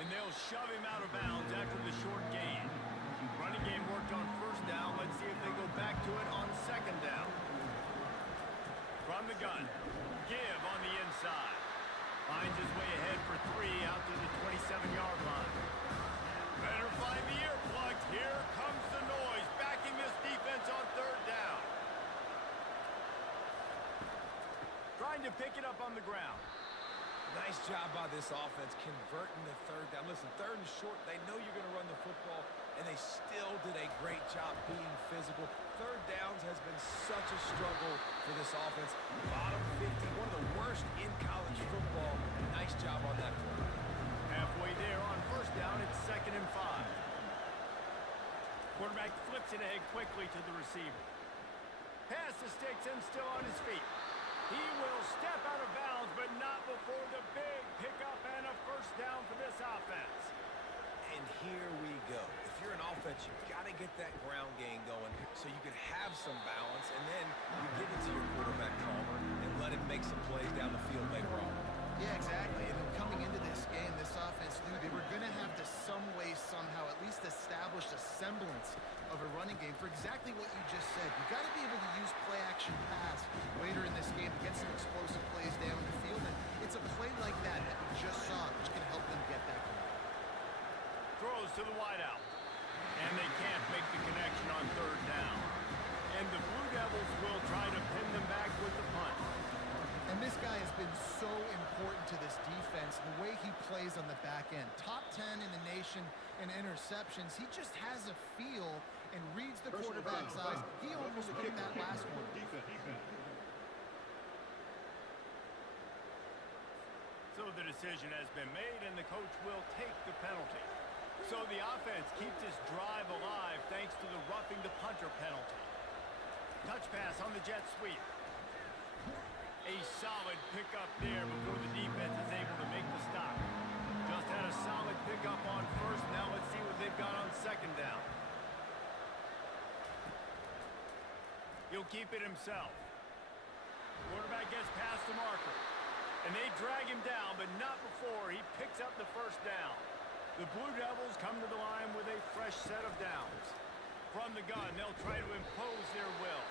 And they'll shove him out of bounds after the short gain. Running game worked on first down. Let's see if they go back to it on 2nd down. From the gun, Give on the inside. Finds his way ahead for 3 out to the 27-yard line. Better find the earplugs. Here comes the noise, backing this defense on 3rd down. Trying to pick it up on the ground. Nice job by this offense converting the 3rd down. Listen, 3rd and short, they know you're going to run the football, and they still did a great job being physical. 3rd downs has been such a struggle for this offense. Bottom 50, one of the worst in college football. Nice job on that play. Halfway there on first down, it's 2nd and 5. Quarterback flips it ahead quickly to the receiver. Pass the sticks and still on his feet. He will step out of bounds, but not before the big pickup and a first down for this offense. And here we go. If you're an offense, you've got to get that ground game going so you can have some balance, and then you give it to your quarterback, Palmer, and let him make some plays down the field later on. Yeah, exactly. And coming into this game, this offense knew they were going to have to some way, somehow, at least establish a semblance of a running game for exactly what you just said. You've got to be able to use play-action pass later in this game to get some explosive plays down the field. And it's a play like that that we just saw, which can help them get that going. Throws to the wideout. And they can't make the connection on 3rd down. And the Blue Devils will try to pin them back with the punt. And this guy has been so important to this defense, the way he plays on the back end. Top 10 in the nation in interceptions. He just has a feel and reads the quarterback's eyes. He almost picked that last one. So the decision has been made, and the coach will take the penalty. So the offense keeps this drive alive thanks to the roughing the punter penalty. Touch pass on the jet sweep. A solid pickup there before the defense is able to make the stop. Just had a solid pickup on first. Now let's see what they've got on 2nd down. He'll keep it himself. Quarterback gets past the marker. And they drag him down, but not before he picks up the first down. The Blue Devils come to the line with a fresh set of downs. From the gun, they'll try to impose their will.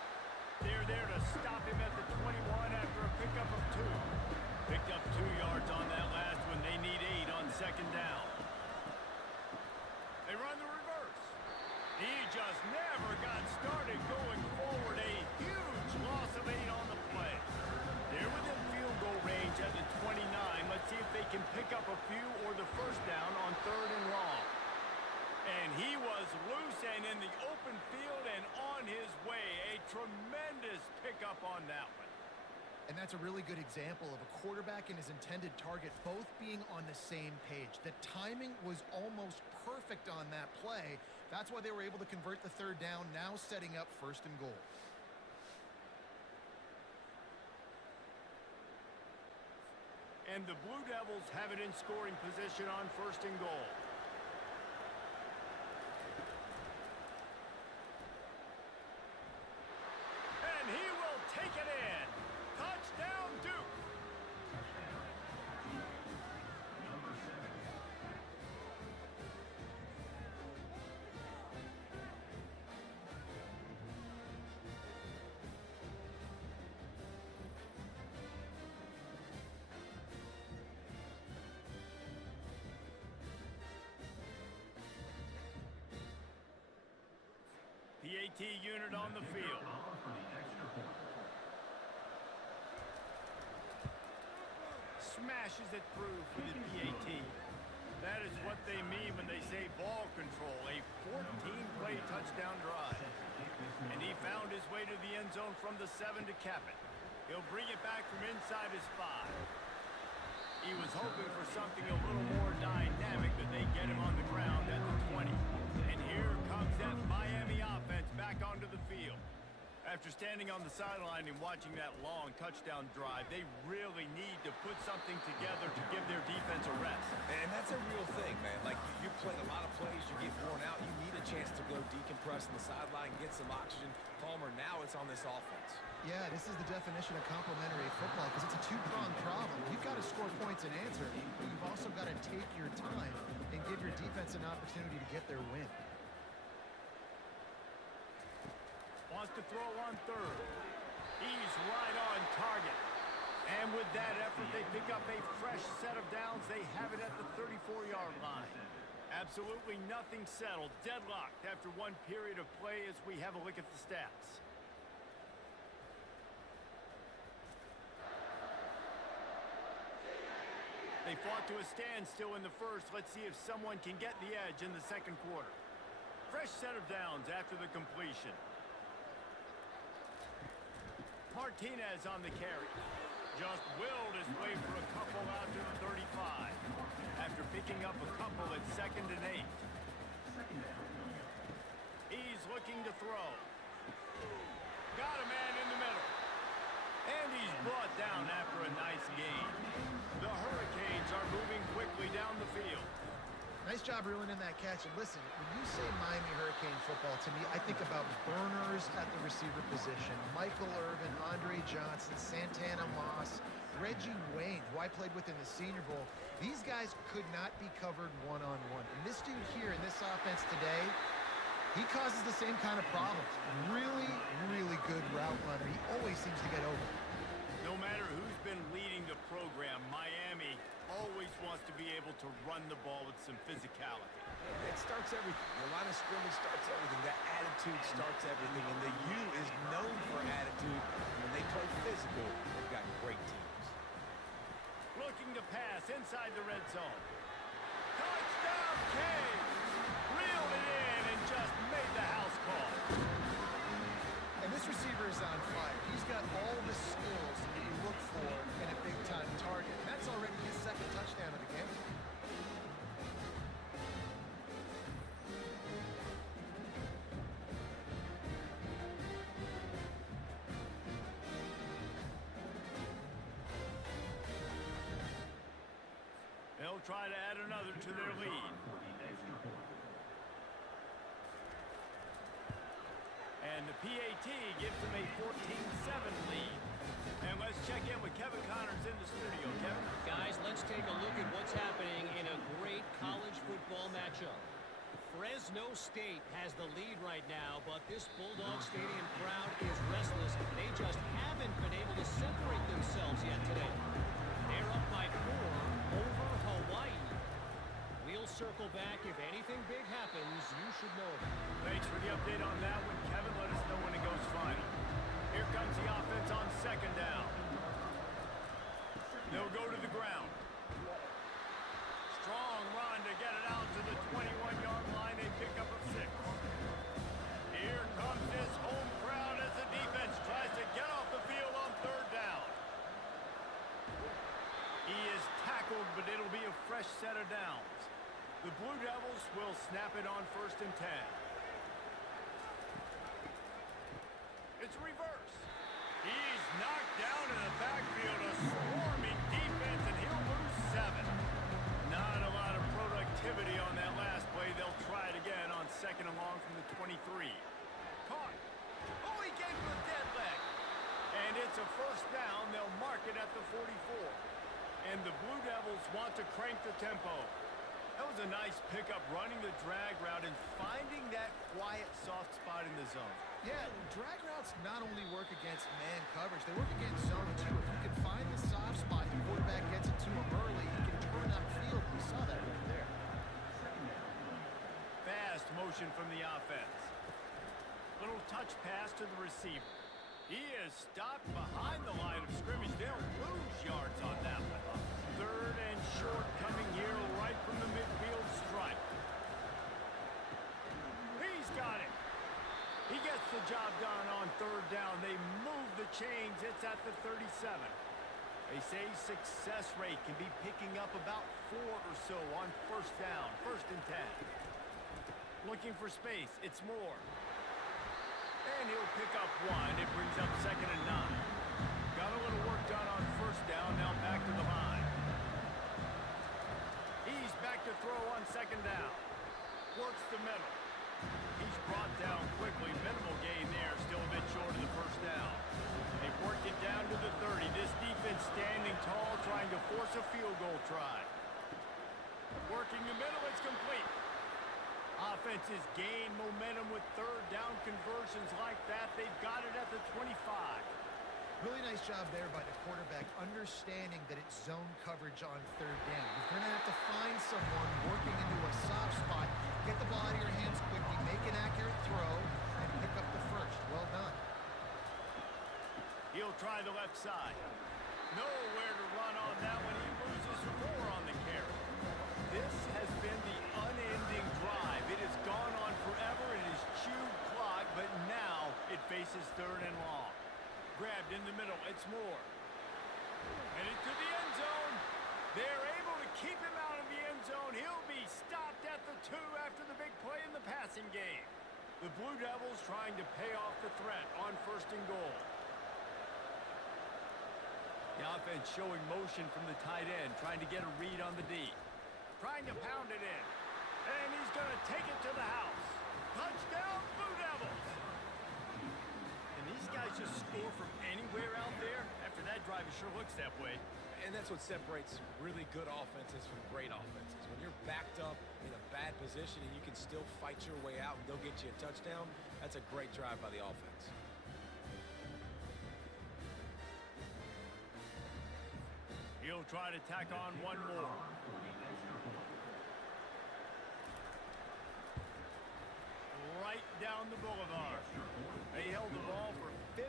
They're there to stop him at the 21 after a pickup of 2. Picked up 2 yards on that last one. They need 8 on 2nd down. They run the reverse. He just never got started going forward. A huge loss of 8 on the play. They're within field goal range at the 29. Let's see if they can pick up a few or the first down on 3rd and long. tremendous pickup on that one. And that's a really good example of a quarterback and his intended target both being on the same page. The timing was almost perfect on that play. That's why they were able to convert the third down, now setting up 1st and goal. And the Blue Devils have it in scoring position on 1st and goal. And he will take it in. Touchdown, Duke. Number 7. PAT unit on the field. Ball for the extra point. Smashes it through for the PAT. That is what they mean when they say ball control, a 14-play touchdown drive. And he found his way to the end zone from the 7 to cap it. He'll bring it back from inside his 5. He was hoping for something a little more dynamic, but they get him on the ground at the 20. And here comes that Miami offense back onto the field. After standing on the sideline and watching that long touchdown drive, they really need to put something together to give their defense a rest. And that's a real thing, man. Like, you play a lot of plays, you get worn out, you need a chance to go decompress on the sideline, get some oxygen. Palmer, now it's on this offense. Yeah, this is the definition of complementary football because it's a two-pronged problem. You've got to score points and answer, but you've also got to take your time and give your defense an opportunity to get their win. Wants to throw on 3rd. He's right on target. And with that effort, they pick up a fresh set of downs. They have it at the 34-yard line. Absolutely nothing settled. Deadlocked after one period of play as we have a look at the stats. They fought to a standstill in the first. Let's see if someone can get the edge in the 2nd quarter. Fresh set of downs after the completion. Martinez on the carry. Just willed his way for a couple out to the 35. After picking up a couple at 2nd and 8. He's looking to throw. Got a man in the middle. And he's brought down after a nice gain. The Hurricanes are moving quickly down the field. Nice job reeling in that catch. And listen, when you say Miami Hurricane football, to me, I think about burners at the receiver position. Michael Irvin, Andre Johnson, Santana Moss, Reggie Wayne, who I played with in the Senior Bowl. These guys could not be covered one-on-one. And this dude here in this offense today, he causes the same kind of problems. Really, really good route runner. He always seems to get open. No matter who's been leading the program, Miami always wants to be able to run the ball with some physicality. It starts everything. The line of scrimmage starts everything. That attitude starts everything. And the U is known for attitude. When they play physical, they've got great teams. Looking to pass inside the red zone. Touchdown, Cage! Reeled it in and just made the house call. And this receiver is on fire. He's got all the skills that you look for in a big-time target. And that's already his 2nd touchdown of the game. They'll try to add another to their lead. And the PAT gives them a 14-7 lead. And let's check in with Kevin Connors in the studio. Kevin? Guys, let's take a look at what's happening in a great college football matchup. Fresno State has the lead right now, but this Bulldog Stadium crowd is restless. They just haven't been able to separate themselves yet today. They're up by 4 over Hawaii. We'll circle back. If anything big happens, you should know about it. Thanks for the update on that one, Kevin. Let us know when it goes final. Here comes the offense on 2nd down. They'll go to the ground. Strong run to get it out to the 21-yard line. They pick up a 6. Here comes this home crowd as the defense fresh set of downs. The Blue Devils will snap it on 1st and 10. It's reverse. He's knocked down in the backfield, a swarming defense, and he'll lose 7. Not a lot of productivity on that last play. They'll try it again on 2nd and long from the 23. Caught. Oh, he gave him a dead leg. And it's a 1st down. They'll mark it at the 44. And the Blue Devils want to crank the tempo. That was a nice pickup, running the drag route and finding that quiet, soft spot in the zone. Yeah, drag routes not only work against man coverage, they work against zone too. If you can find the soft spot, the quarterback gets it to him early, he can turn upfield. We saw that right there. Fast motion from the offense. Little touch pass to the receiver. He is stopped behind the line of scrimmage. They'll lose yards on that one. 3rd and short coming here right from the midfield stripe. He's got it. He gets the job done on 3rd down. They move the chains. It's at the 37. They say success rate can be picking up about 4 or so on 1st down, 1st and 10. Looking for space. It's Moore. And he'll pick up 1. It brings up 2nd and 9. Got a little work done on 1st down. Now back to the line. He's back to throw on 2nd down. Works the middle. He's brought down quickly. Minimal gain there. Still a bit short of the 1st down. They've worked it down to the 30. This defense standing tall, trying to force a field goal try. Working the middle. It's complete. Offenses gain momentum with 3rd down conversions like that. They've got it at the 25. Really nice job there by the quarterback, understanding that it's zone coverage on 3rd down. You're going to have to find someone working into a soft spot, get the ball out of your hands quickly, make an accurate throw, and pick up the 1st. Well done. He'll try the left side. Nowhere to run on that one. He loses 4 on the carry. This has been the unending drive. It has gone on forever. It has chewed clock, but now it faces 3rd and long. Grabbed in the middle. It's Moore. And into the end zone. They're able to keep him out of the end zone. He'll be stopped at the 2 after the big play in the passing game. The Blue Devils trying to pay off the threat on 1st and goal. The offense showing motion from the tight end, trying to get a read on the D. Trying to pound it in. And he's going to take it to the house. Touchdown, Blue Devils! And these guys just score from anywhere out there. After that drive, it sure looks that way. And that's what separates really good offenses from great offenses. When you're backed up in a bad position and you can still fight your way out and they'll get you a touchdown, that's a great drive by the offense. He'll try to tack on one more. Right down the boulevard. They held the ball for 15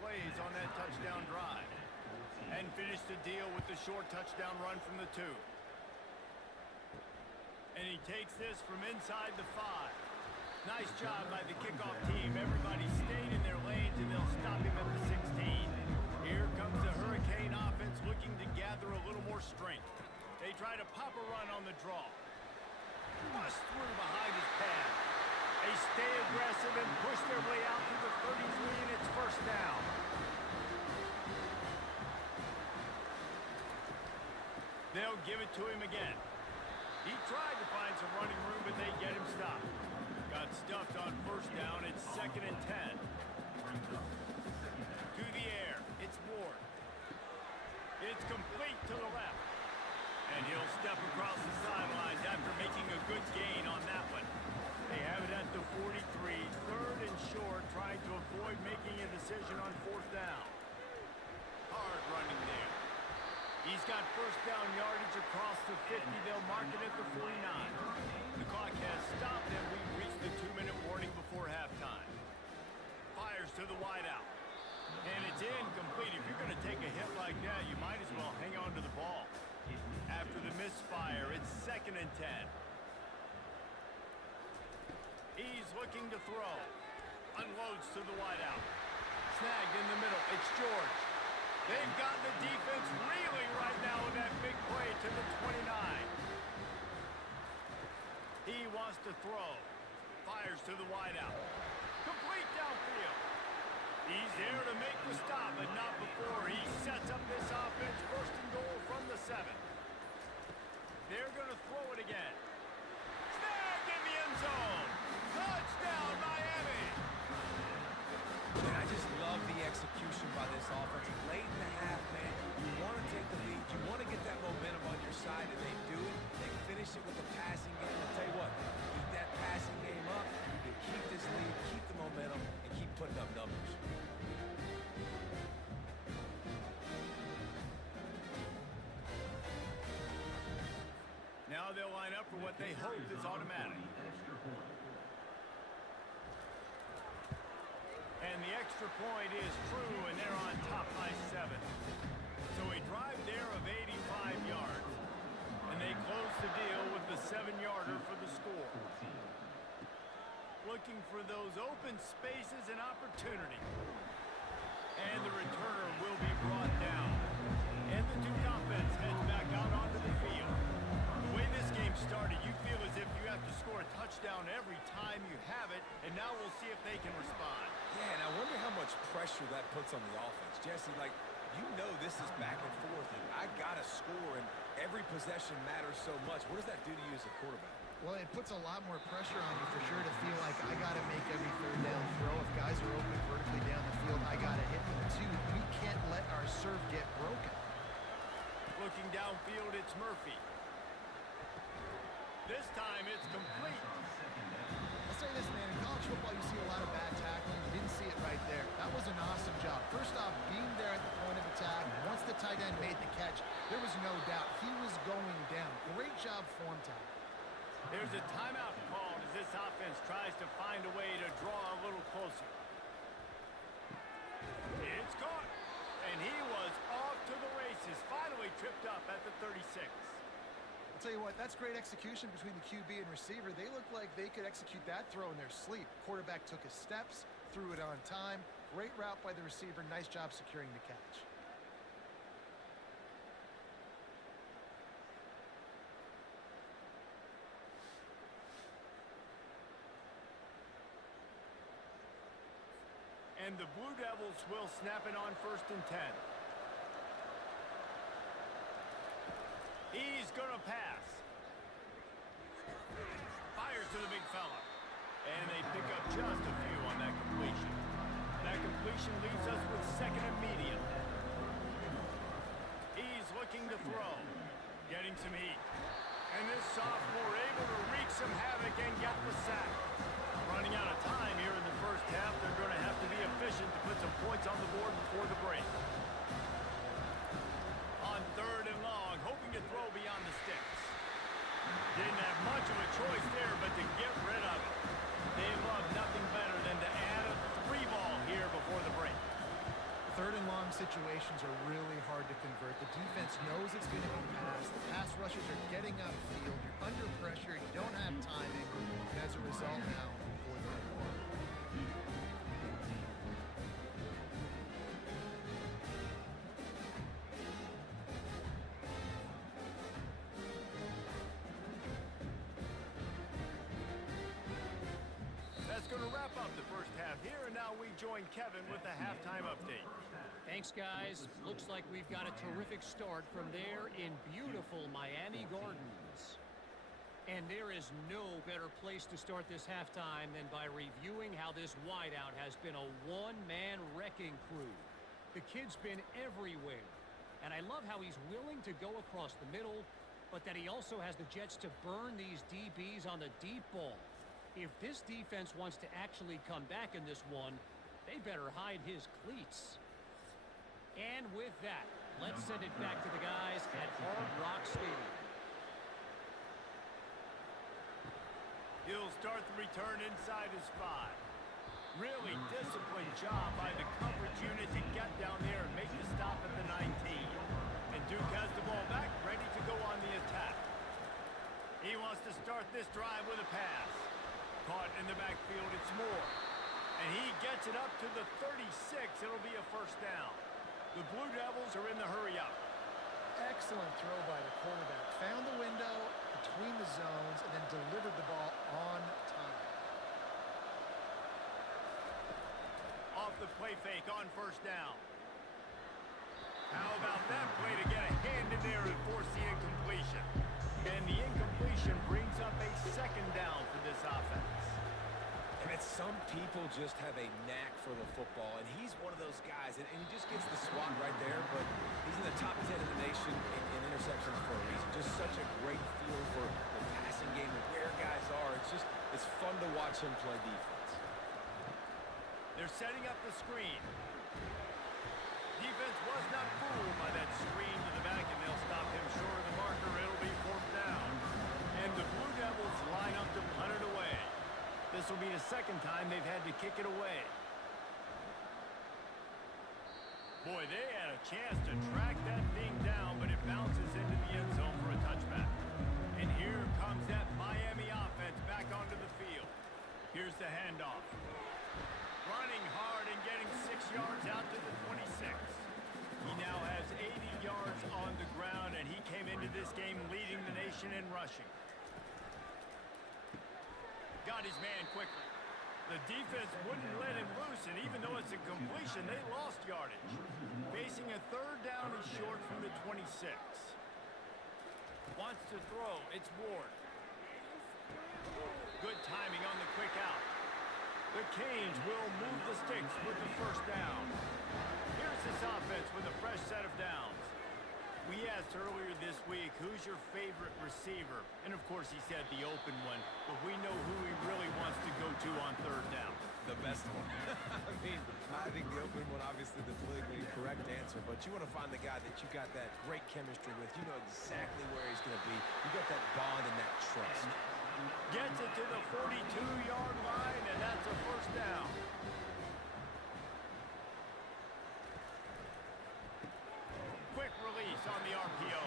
plays on that touchdown drive. And finished the deal with the short touchdown run from the 2. And he takes this from inside the 5. Nice job by the kickoff team. Everybody stayed in their lanes, and they'll stop him at the 16. Here comes the Hurricane offense looking to gather a little more strength. They try to pop a run on the draw. Bust through behind his pad. They stay aggressive and push their way out to the 33, and it's 1st down. They'll give it to him again. He tried to find some running room, but they get him stopped. Got stuffed on 1st down. It's 2nd and 10. To the air. It's Ward. It's complete to the left. And he'll step across the sidelines after making a good gain on that one. They have it at the 43. 3rd and short, trying to avoid making a decision on 4th down. Hard running there. He's got 1st down yardage across the 50. They'll mark it at the 49. The clock has stopped, and we've reached the 2-minute warning before halftime. Fires to the wideout. And it's incomplete. If you're going to take a hit like that, you might as well hang on to the ball. After the misfire, it's 2nd and 10. He's looking to throw. Unloads to the wideout. Snagged in the middle. It's George. They've got the defense reeling right now with that big play to the 29. He wants to throw. Fires to the wideout. Complete downfield. He's there to make the stop, but not before he sets up this offense. First and goal from the 7. They're going to throw it again. Snagged in the end zone. Touchdown, Miami. And I just love the execution by this offense. Late in the half, man, you want to take the lead. You want to get that momentum on your side, and they do it. They finish it with the passing game. I'll tell you what, keep that passing game up. You can keep this lead, keep the momentum, and keep putting up numbers. Now they'll line up for what they hope is automatic. And the extra point is true, and they're on top by 7. So a drive there of 85 yards. And they close the deal with the 7-yarder for the score. Looking for those open spaces and opportunity. And the returner will be brought down. And the Duke offense heads back out onto the field. The way this game started, you feel as if you have to score a touchdown every time you have it, and now we'll see if they can respond. Yeah, and I wonder how much pressure that puts on the offense. Jesse, like, you know this is back and forth, and I got to score, and every possession matters so much. What does that do to you as a quarterback? Well, it puts a lot more pressure on you for sure to feel like I got to make every third down throw. If guys are open vertically down the field, I got to hit them too. We can't let our serve get broken. Looking downfield, it's Murphy. This time it's complete. I'll say this, man. In college football, you see a lot of bad tackling. You didn't see it right there. That was an awesome job. First off, being there at the point of attack. Once the tight end made the catch, there was no doubt he was going down. Great job form tackle. There's a timeout called as this offense tries to find a way to draw a little closer. It's caught. And he was off to the races. Finally tripped up at the 36. I'll tell you what, that's great execution between the QB and receiver. They look like they could execute that throw in their sleep. Quarterback took his steps, threw it on time. Great route by the receiver. Nice job securing the catch. And the Blue Devils will snap it on 1st and 10. He's going to pass. Fires to the big fella. And they pick up just a few on that completion. That completion leaves us with 2nd and medium. He's looking to throw. Getting some heat. And this sophomore able to wreak some havoc and get the sack. Running out of time here in the first half. They're going to have to be efficient to put some points on the board before the break. On 3rd and long, hoping to throw beyond the sticks. Didn't have much of a choice there, but to get rid of it. They love nothing better than to add a 3-ball here before the break. 3rd and long situations are really hard to convert. The defense knows it's going to be passed. The pass rushers are getting upfield. You're under pressure. You don't have timing. And as a result now, before the break. That's going to wrap up the first half here, and now we join Kevin with the halftime update. Thanks, guys. Looks like we've got a terrific start from there in beautiful Miami Gardens. And there is no better place to start this halftime than by reviewing how this wideout has been a one-man wrecking crew. The kid's been everywhere. And I love how he's willing to go across the middle, but that he also has the jets to burn these DBs on the deep ball. If this defense wants to actually come back in this one, they better hide his cleats. And with that, let's send it back to the guys at Hard Rock Stadium. He'll start the return inside his 5. Really disciplined job by the coverage unit to get down there and make the stop at the 19. And Duke has the ball back, ready to go on the attack. He wants to start this drive with a pass. Caught in the backfield, it's Moore. And he gets it up to the 36. It'll be a first down. The Blue Devils are in the hurry up. Excellent throw by the quarterback. Found the window, between the zones and then delivered the ball on time. Off the play fake on first down. How about that play to get a hand in there and force the incompletion? And the incompletion brings up a second down for this offense. And some people just have a knack for the football, and he's one of those guys, and he just gets the swat right there, but he's in the top 10 in the nation in interceptions for a reason. Just such a great feel for the passing game and where guys are. It's fun to watch him play defense. They're setting up the screen. Defense was not fooled by that screen to the back, and they'll stop him short of the marker. It'll be fourth down. And the Blue Devils line up to punt it away. This will be the second time they've had to kick it away. Boy, they had a chance to track that thing down, but it bounces into the end zone for a touchback. And here comes that Miami offense back onto the field. Here's the handoff. Running hard and getting 6 yards out to the 26. He now has 80 yards on the ground, and he came into this game leading the nation in rushing. Got his man quickly. The defense wouldn't let him loose, and even though it's a completion, they lost yardage. Facing a third down, he's short from the 26. Wants to throw. It's Ward. Good timing on the quick out. The Canes will move the sticks with the first down. Here's this offense with a fresh set of downs. We asked earlier this week, who's your favorite receiver? And of course he said the open one, but we know who he really wants to go to on third down. The best one. I think the open one, obviously the politically correct answer, but you want to find the guy that you got that great chemistry with. You know exactly where he's going to be. You got that bond and that trust. Gets it to the 42-yard line, and that's a first down. Quick release on the RPO.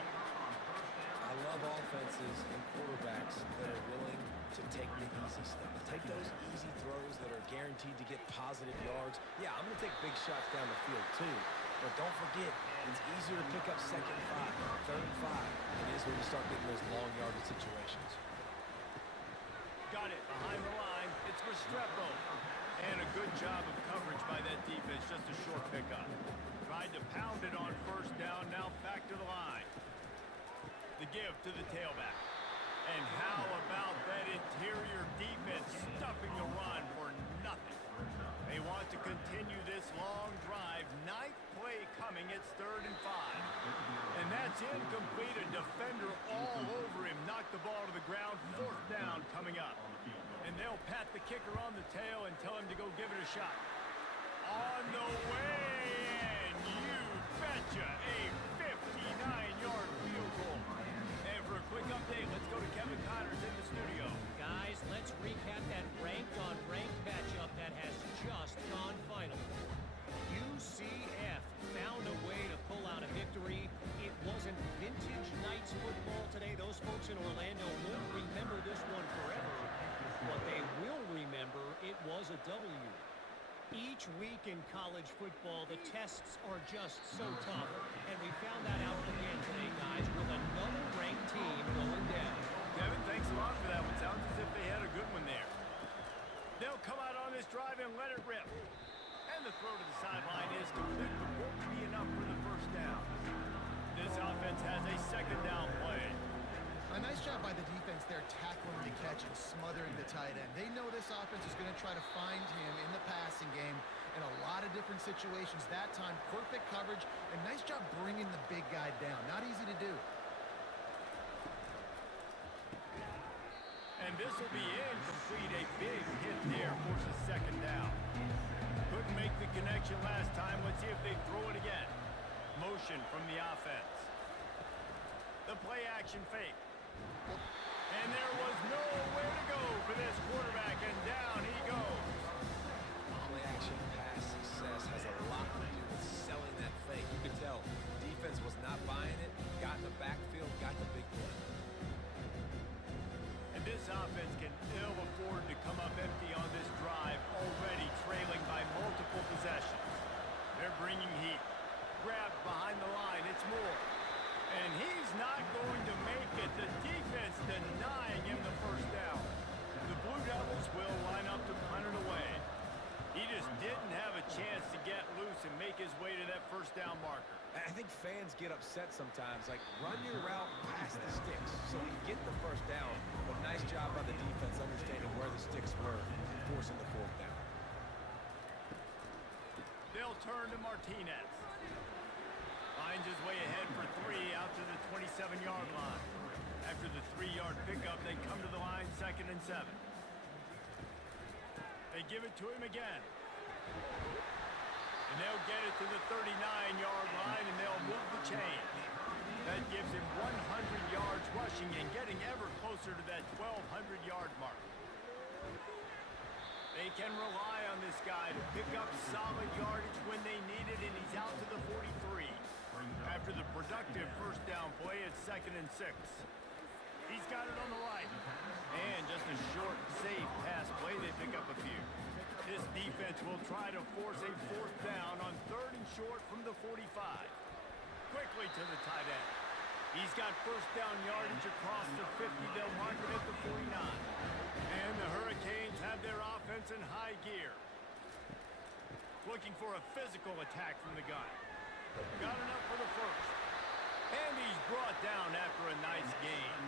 I love offenses and quarterbacks that are willing to take the easy stuff. Take those easy throws that are guaranteed to get positive yards. Yeah, I'm going to take big shots down the field too. But don't forget, it's easier to pick up second and 5, third and 5 than it is when you start getting those long yardage situations. Got it behind the line. It's Restrepo. And a good job of coverage by that defense. Just a short pickup. Tried to pound it on first down. Now back to the line. The give to the tailback. And how about that interior defense stuffing the run for nothing? They want to continue this long drive. 9th play coming. It's 3rd and 5. And that's incomplete. A defender all over him. Knocked the ball to the ground. 4th down coming up. And they'll pat the kicker on the tail and tell him to go give it a shot. On the way, and you betcha, a 59-yard field goal. And for a quick update, let's go to Kevin Connors in the studio. Guys, let's recap that ranked-on-ranked matchup that has just gone final. UCF found a way to pull out a victory. It wasn't vintage Knights football today. Those folks in Orlando won't remember this one forever. What they will remember, it was a W. Each week in college football, the tests are just so tough. And we found that out again today, guys, with another ranked team going down. Kevin, thanks a lot for that one. Sounds as if they had a good one there. They'll come out on this drive and let it rip. And the throw to the sideline is complete, but won't be enough for the first down. This offense has a second down play. A nice job by the defense there, tackling the catch and smothering the tight end. They know this offense is going to try to find him in the passing game in a lot of different situations. That time, perfect coverage, and nice job bringing the big guy down. Not easy to do. And this will be incomplete. A big hit there forces second down. Couldn't make the connection last time. Let's see if they throw it again. Motion from the offense. The play action fake. And there was nowhere to go for this quarterback, and down he goes. Play action pass success has a lot to do with selling that fake. You can tell defense was not buying it, got in the backfield, got the big play. And this offense can ill afford to come up empty on this drive, already trailing by multiple possessions. They're bringing heat. Grabbed behind the line, it's Moore. And he's not going to make it. The defense denies think fans get upset sometimes. Like, run your route past the sticks so you get the first down. But nice job by the defense understanding where the sticks were, forcing the fourth down. They'll turn to Martinez. Finds his way ahead for 3 out to the 27-yard line. After the 3-yard pickup, they come to the line 2nd and 7. They give it to him again. And they'll get it to the 39-yard line, and they'll move the chains. That gives him 100 yards rushing and getting ever closer to that 1,200-yard mark. They can rely on this guy to pick up solid yardage when they need it, and he's out to the 43. After the productive first down play, it's 2nd and 6. He's got it on the right. And just a short, safe pass play, they pick up a few. This defense will try to force a 4th down on 3rd and short from the 45. Quickly to the tight end. He's got first down yardage across the 50. They'll mark it at the 49. And the Hurricanes have their offense in high gear. Looking for a physical attack from the gun. Got enough for the first. And he's brought down after a nice gain.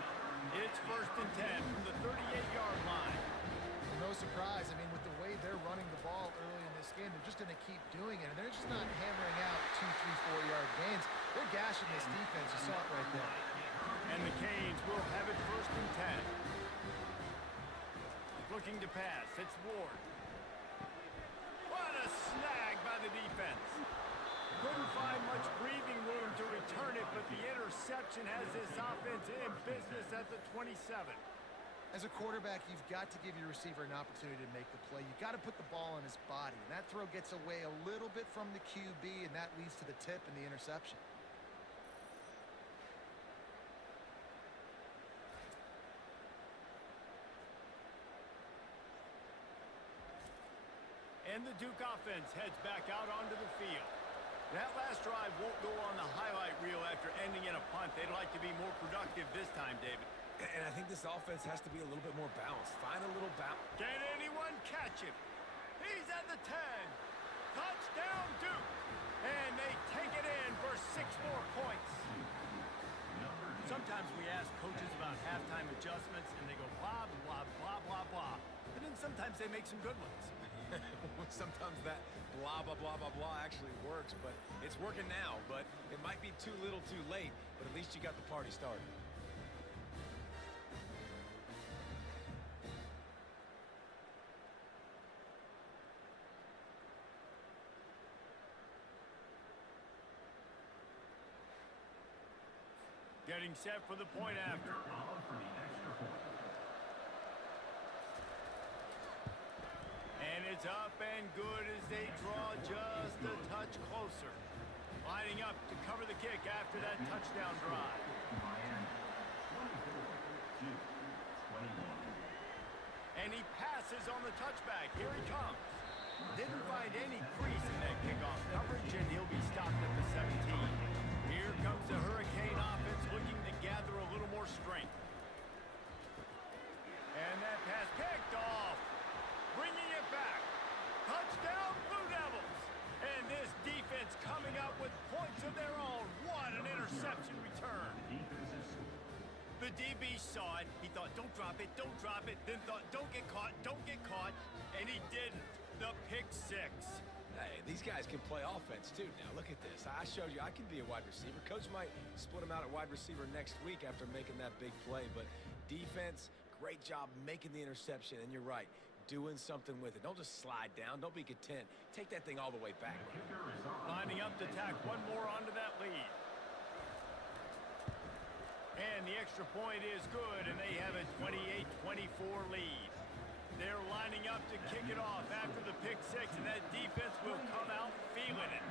It's 1st and 10 from the 38-yard line. No surprise. I mean, with the way they're running the ball early in this game, they're just going to keep doing it. And they're just not hammering out 2, 3, 4-yard gains. They're gashing this defense. You saw it right there. And the Canes will have it 1st and 10. Looking to pass. It's Ward. What a snag by the defense. Couldn't find much breathing room to return it, but the interception has this offense in business at the 27. As a quarterback, you've got to give your receiver an opportunity to make the play. You've got to put the ball on his body. And that throw gets away a little bit from the QB, and that leads to the tip and the interception. And the Duke offense heads back out onto the field. That last drive won't go on the highlight reel after ending in a punt. They'd like to be more productive this time, David. And I think this offense has to be a little bit more balanced. Find a little balance. Can anyone catch him? He's at the 10. Touchdown, Duke. And they take it in for 6 more points. Sometimes we ask coaches about halftime adjustments, and they go blah, blah, blah, blah, blah. And then sometimes they make some good ones. Sometimes that blah, blah, blah, blah, blah actually works, but it's working now. But it might be too little too late, but at least you got the party started. Getting set for the point after. And it's up and good as they draw just a touch closer. Lining up to cover the kick after that touchdown drive. And he passes on the touchback. Here he comes. Didn't find any crease in that kickoff coverage, and he'll be stopped at the 17. Here comes the Hurricane offense looking to gather a little more strength. And that pass picked off. Bringing it back. Touchdown, Blue Devils. And this defense coming up with points of their own. What an interception return. The DB saw it. He thought, don't drop it, don't drop it. Then thought, don't get caught, don't get caught. And he didn't. The pick 6. Hey, these guys can play offense, too. Now, look at this. I showed you I can be a wide receiver. Coach might split him out at wide receiver next week after making that big play. But defense, great job making the interception. And you're right, doing something with it. Don't just slide down. Don't be content. Take that thing all the way back. Lining up to tack one more onto that lead. And the extra point is good, and they have a 28-24 lead. They're lining up to kick it off after the pick 6, and that defense will come out feeling it.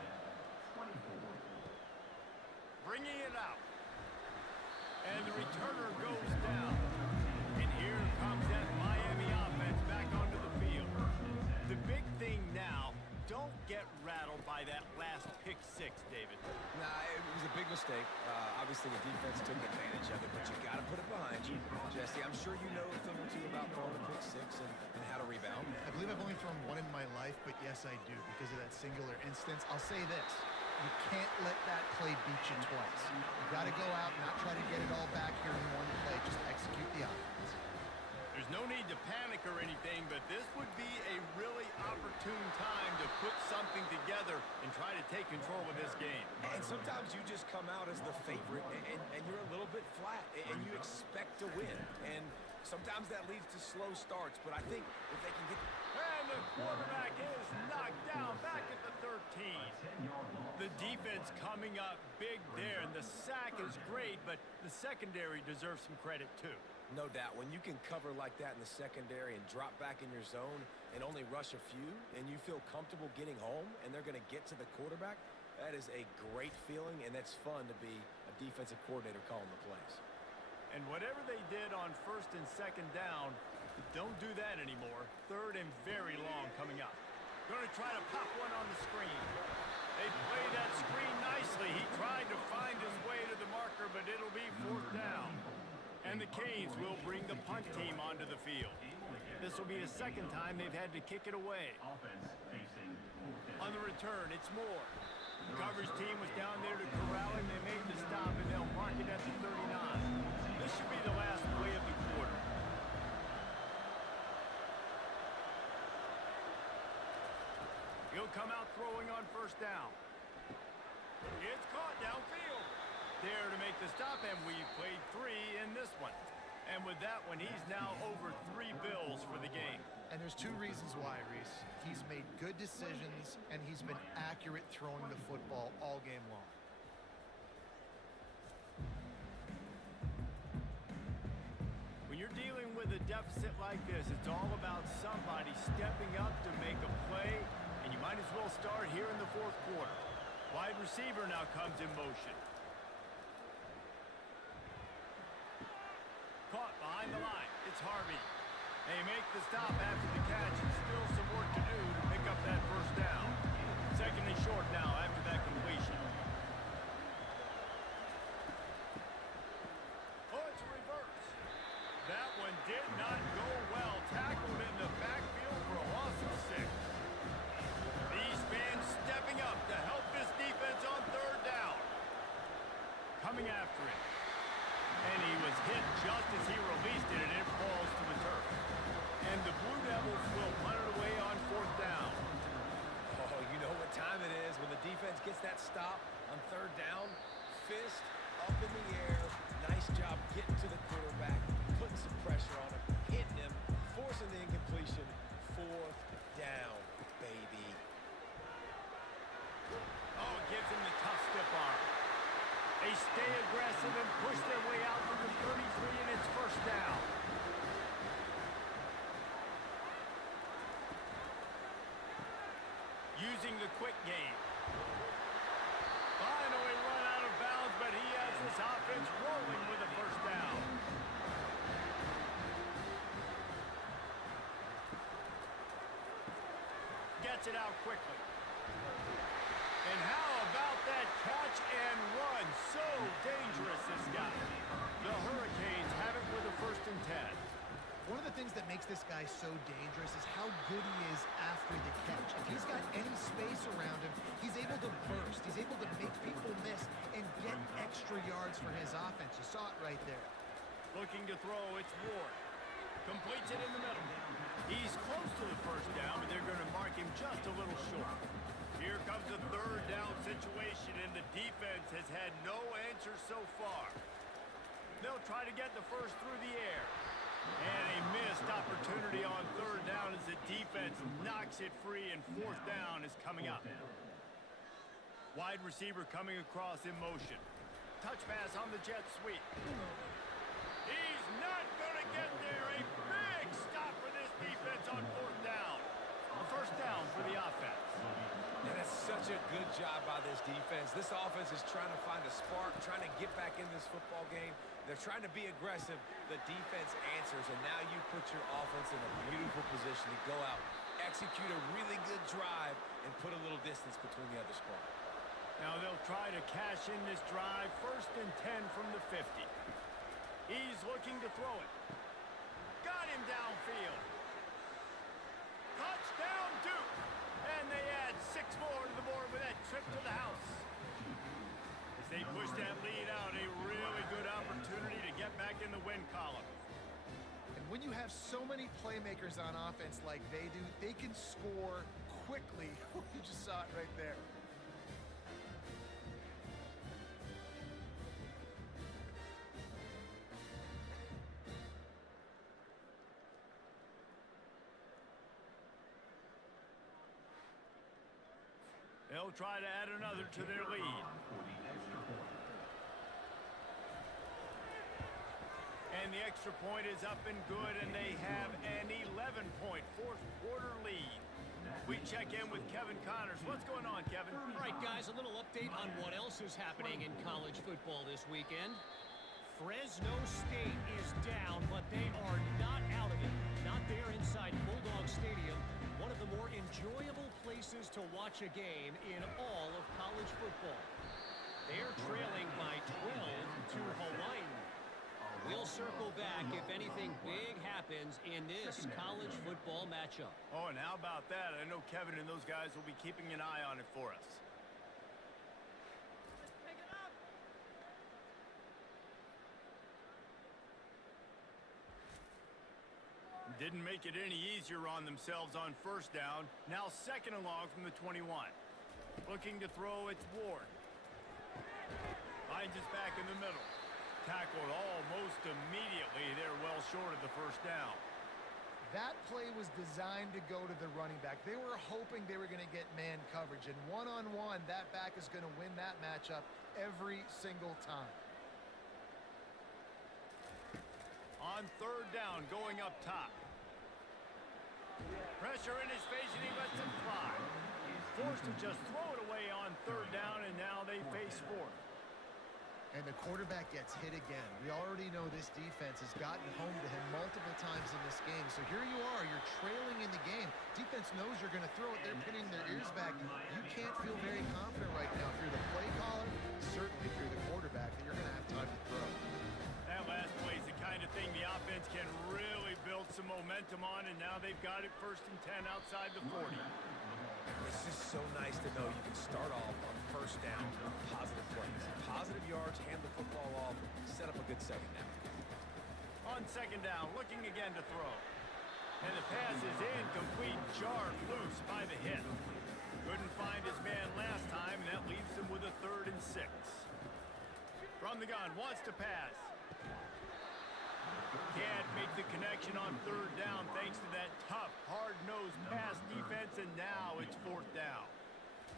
Bringing it out. And the returner goes down. And here comes that Miami offense back onto the field. The big thing now, don't get rattled by that last pick 6, David. Nah, it was a big mistake. Obviously, the defense took advantage of it, but you got to put it behind you. Jesse, I'm sure you know a thing or two about throwing a pick 6 and how to rebound. I believe I've only thrown one in my life, but yes, I do because of that singular instance. I'll say this. You can't let that play beat you twice. You got to go out and not try to get it all back here in one play. Just execute the offense. There's no need to panic or anything, but this would be a really opportune time to put something together and try to take control of this game. And sometimes you just come out as the favorite, and you're a little bit flat, and you expect to win. And sometimes that leads to slow starts, but I think if they can get... And the quarterback is knocked down back at the 13. The defense coming up big there, and the sack is great, but the secondary deserves some credit too. No doubt, when you can cover like that in the secondary and drop back in your zone and only rush a few, and you feel comfortable getting home, and they're going to get to the quarterback, that is a great feeling, and that's fun to be a defensive coordinator calling the plays. And whatever they did on first and second down, don't do that anymore. Third and very long coming up. Going to try to pop one on the screen. They played that screen nicely. He tried to find his way to the marker, but it'll be fourth down. And the Canes will bring the punt team onto the field. This will be the second time they've had to kick it away. On the return, it's Moore. The coverage team was down there to corral him. They made the stop, and they'll mark it at the 39. This should be the last play of the quarter. He'll come out throwing on first down. It's caught downfield. There to make the stop, and we've played 3 in this one. And with that one, he's now over 3 bills for the game. And there's 2 reasons why, Reese. He's made good decisions, and he's been accurate throwing the football all game long. When you're dealing with a deficit like this, it's all about somebody stepping up to make a play, and you might as well start here in the fourth quarter. Wide receiver now comes in motion. Caught behind the line. It's Harvey. They make the stop after the catch, and still some work to do to pick up that first down. Second and short now after that completion. Oh, it's a reverse. That one did not go well. Tackled in the backfield for a loss of 6. These fans stepping up to help this defense on third down. Coming after it. And he was hit just as he released it, and it falls to the turf. And the Blue Devils will punt it away on fourth down. Oh, you know what time it is when the defense gets that stop on third down. Fist up in the air. Nice job getting to the quarterback, putting some pressure on him, hitting him, forcing the incompletion. Fourth down, baby. Oh, it gives him the tough stiff arm. They stay aggressive and push their way out to the 33, and it's first down. Using the quick game. Finally run out of bounds, but he has this offense rolling with a first down. Gets it out quickly. And how about that catch and run? So dangerous, this guy. The Hurricanes have it with a first and 10. One of the things that makes this guy so dangerous is how good he is after the catch. If he's got any space around him, he's able to burst. He's able to make people miss and get extra yards for his offense. You saw it right there. Looking to throw, it's Ward. Completes it in the middle. He's close to the first down, but they're going to mark him just a little short. Here comes a third down situation, and the defense has had no answer so far. They'll try to get the first through the air. And a missed opportunity on third down as the defense knocks it free, and fourth down is coming up. Wide receiver coming across in motion. Touch pass on the jet sweep. He's not going to get there. A big stop for this defense on fourth down. A first down for the offense. And that's such a good job by this defense. This offense is trying to find a spark, trying to get back in this football game. They're trying to be aggressive. The defense answers, and now you put your offense in a beautiful position to go out, execute a really good drive, and put a little distance between the other squad. Now they'll try to cash in this drive. First and 10 from the 50. He's looking to throw it. Got him downfield. Touchdown, Duke. And they add 6 more to the board with that trip to the house. They push that lead out. A really good opportunity to get back in the win column. And when you have so many playmakers on offense like they do, they can score quickly. You just saw it right there. They'll try to add another to their lead. And the extra point is up and good, and they have an 11-point fourth-quarter lead. We check in with Kevin Connors. What's going on, Kevin? All right, guys, a little update on what else is happening in college football this weekend. Fresno State is down, but they are not out of it. Not there inside Bulldog Stadium, one of the more enjoyable places to watch a game in all of college football. They're trailing by 12 to Hawaii. We'll circle back if anything big happens in this college football matchup. Oh, and how about that? I know Kevin and those guys will be keeping an eye on it for us. Didn't make it any easier on themselves on first down. Now second and long from the 21. Looking to throw, it's Ward. Finds his back in the middle. Tackled almost immediately. They're well short of the first down. That play was designed to go to the running back. They were hoping they were going to get man coverage. And one-on-one, that back is going to win that matchup every single time. On third down, going up top. Pressure in his face, and he lets him fly. Forced to just throw it away on third down, and now they face fourth. And the quarterback gets hit again. We already know this defense has gotten home to him multiple times in this game. So here you are, you're trailing in the game. Defense knows you're going to throw it. They're pinning their ears back. You can't feel very confident right now through the play caller, certainly through the quarterback, that you're going to have time to throw. That last play is the kind of thing the offense can really build some momentum on, and now they've got it 1st and 10 outside the 40. It's just so nice to know you can start off on first down with positive plays. Positive yards, hand the football off, set up a good second down. On second down, looking again to throw. And the pass is incomplete, jarred loose by the hit. Couldn't find his man last time, and that leaves him with a 3rd and 6. From the gun, wants to pass. Can't make the connection on third down thanks to that tough, hard-nosed pass defense, and now it's 4th down.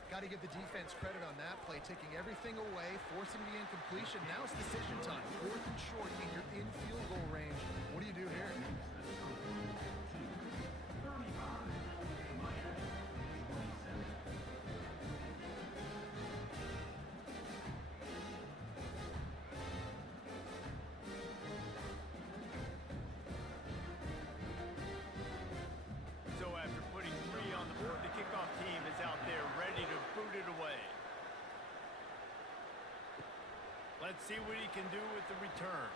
Got to give the defense credit on that play, taking everything away, forcing the incompletion. Now it's decision time. 4th and short, and you're in field goal range. What do you do here? Let's see what he can do with the return.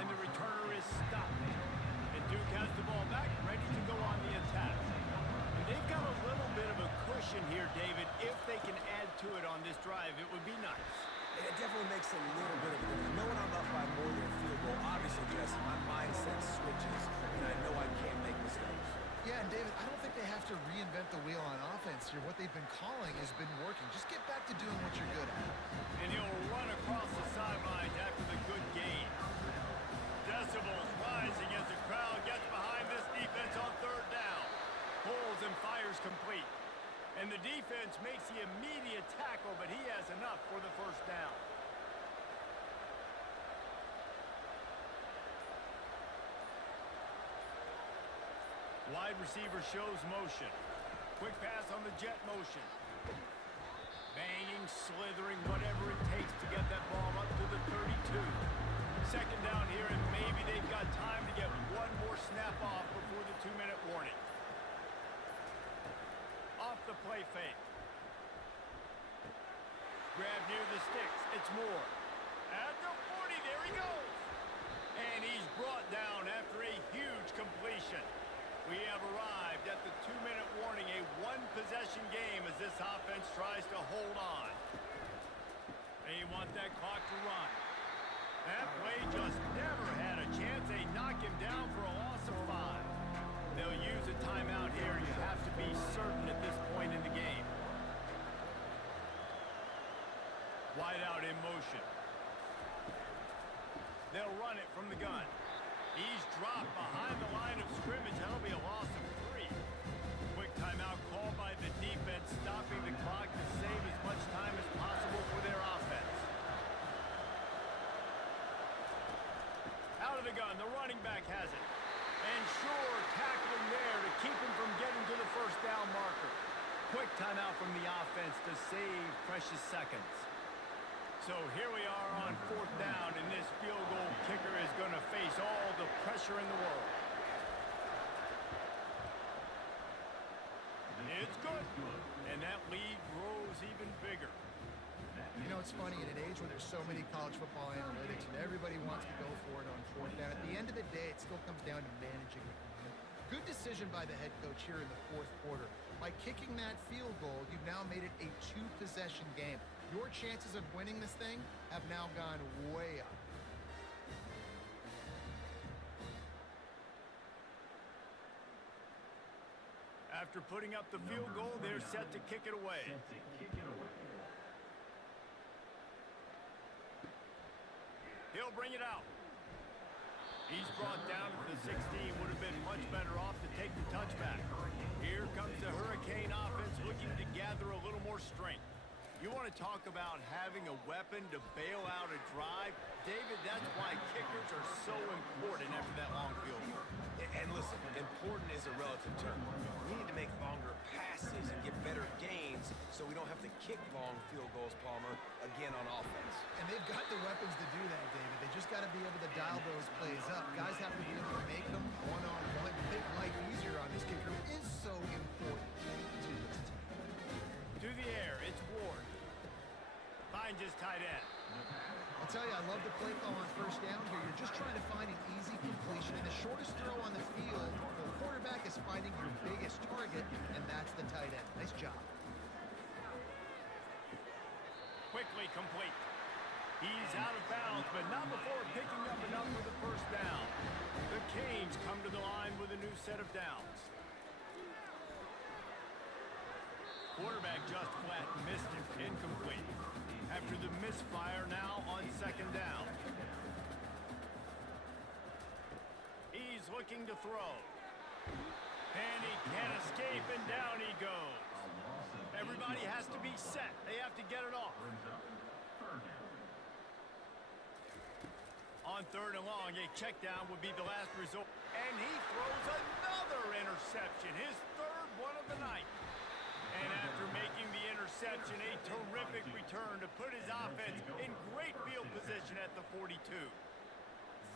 And the returner is stopped. And Duke has the ball back, ready to go on the attack. And they've got a little bit of a cushion here, David. If they can add to it on this drive, it would be nice. It definitely makes a little bit of a difference. Knowing I'm up by more than a field goal, obviously, Jesse, my mindset switches, and I know I can't make mistakes. Yeah, and David, I don't think they have to reinvent the wheel on offense here. What they've been calling has been working. Just get back to doing what you're good at. And he'll run across the sidelines after the good gain. Decibels rising as the crowd gets behind this defense on third down. Pulls and fires complete. And the defense makes the immediate tackle, but he has enough for the first down. Wide receiver shows motion. Quick pass on the jet motion. Banging, slithering, whatever it takes to get that ball up to the 32. Second down here, and maybe they've got time to get one more snap off before the 2-minute warning. Off the play fake. Grab near the sticks. It's Moore. At the 40, there he goes. And he's brought down after a huge completion. We have arrived at the 2-minute warning, a one-possession game as this offense tries to hold on. They want that clock to run. That play just never had a chance. They knock him down for a loss of 5. They'll use a timeout here. You have to be certain at this point in the game. Wide out in motion. They'll run it from the gun. He's dropped behind the line of scrimmage. That'll be a loss of 3. Quick timeout called by the defense, stopping the clock to save as much time as possible for their offense. Out of the gun, the running back has it. And sure, tackling there to keep him from getting to the first down marker. Quick timeout from the offense to save precious seconds. So here we are on 4th down, and this field goal kicker is going to face all the pressure in the world. It's good, and that lead grows even bigger. You know, it's funny, in an age where there's so many college football analytics and everybody wants to go for it on 4th down, at the end of the day, it still comes down to managing the game. Good decision by the head coach here in the 4th quarter. By kicking that field goal, you've now made it a 2-possession game. Your chances of winning this thing have now gone way up. After putting up the field goal, they're set to kick it away. He'll bring it out. He's brought down to the 16. Would have been much better off to take the touchback. Here comes the Hurricane offense looking to gather a little more strength. You want to talk about having a weapon to bail out a drive? David, that's why kickers are so important after that long field goal. And listen, important is a relative term. We need to make longer passes and get better gains so we don't have to kick long field goals, Palmer, again on offense. And they've got the weapons to do that, David. They just got to be able to dial those plays up. Guys have to be able to make them one-on-one. Make life easier on this kicker is so important to this team. To the air, it's Ward. Finds his tight end. I'll tell you, I love the play call on 1st down here. You're just trying to find an easy completion. And the shortest throw on the field, the quarterback is finding your biggest target, and that's the tight end. Nice job. Quickly complete. He's out of bounds, but not before picking up enough for the 1st down. The Canes come to the line with a new set of downs. Quarterback just flat missed it. Incomplete. After the misfire, now on 2nd down. He's looking to throw. And he can't escape, and down he goes. Everybody has to be set. They have to get it off. On 3rd and long, a check down would be the last resort. And he throws another interception, his 3rd one of the night. And after making the interception, a terrific return to put his offense in great field position at the 42.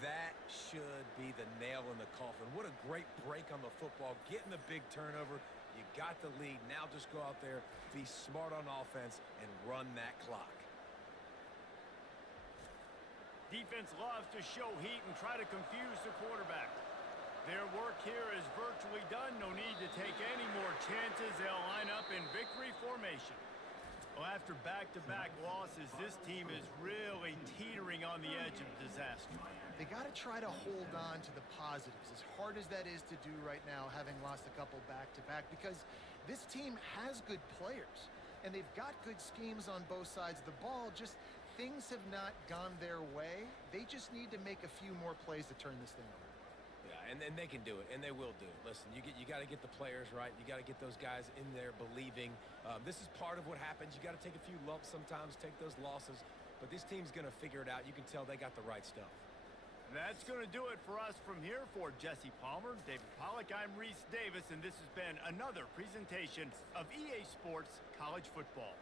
That should be the nail in the coffin. What a great break on the football. Getting the big turnover. You got the lead. Now just go out there, be smart on offense, and run that clock. Defense loves to show heat and try to confuse the quarterback. Their work here is virtually done. No need to take any more chances. They'll line up in victory formation. Well, after back-to-back losses, this team is really teetering on the edge of disaster. They got to try to hold on to the positives, as hard as that is to do right now, having lost a couple back-to-back, because this team has good players, and they've got good schemes on both sides of the ball. Just things have not gone their way. They just need to make a few more plays to turn this thing over. Yeah, and they can do it, and they will do it. Listen, you got to get the players right. You got to get those guys in there believing. This is part of what happens. You got to take a few lumps sometimes, take those losses, but this team's going to figure it out. You can tell they got the right stuff. That's going to do it for us from here. For Jesse Palmer, David Pollack, I'm Reese Davis, and this has been another presentation of EA Sports College Football.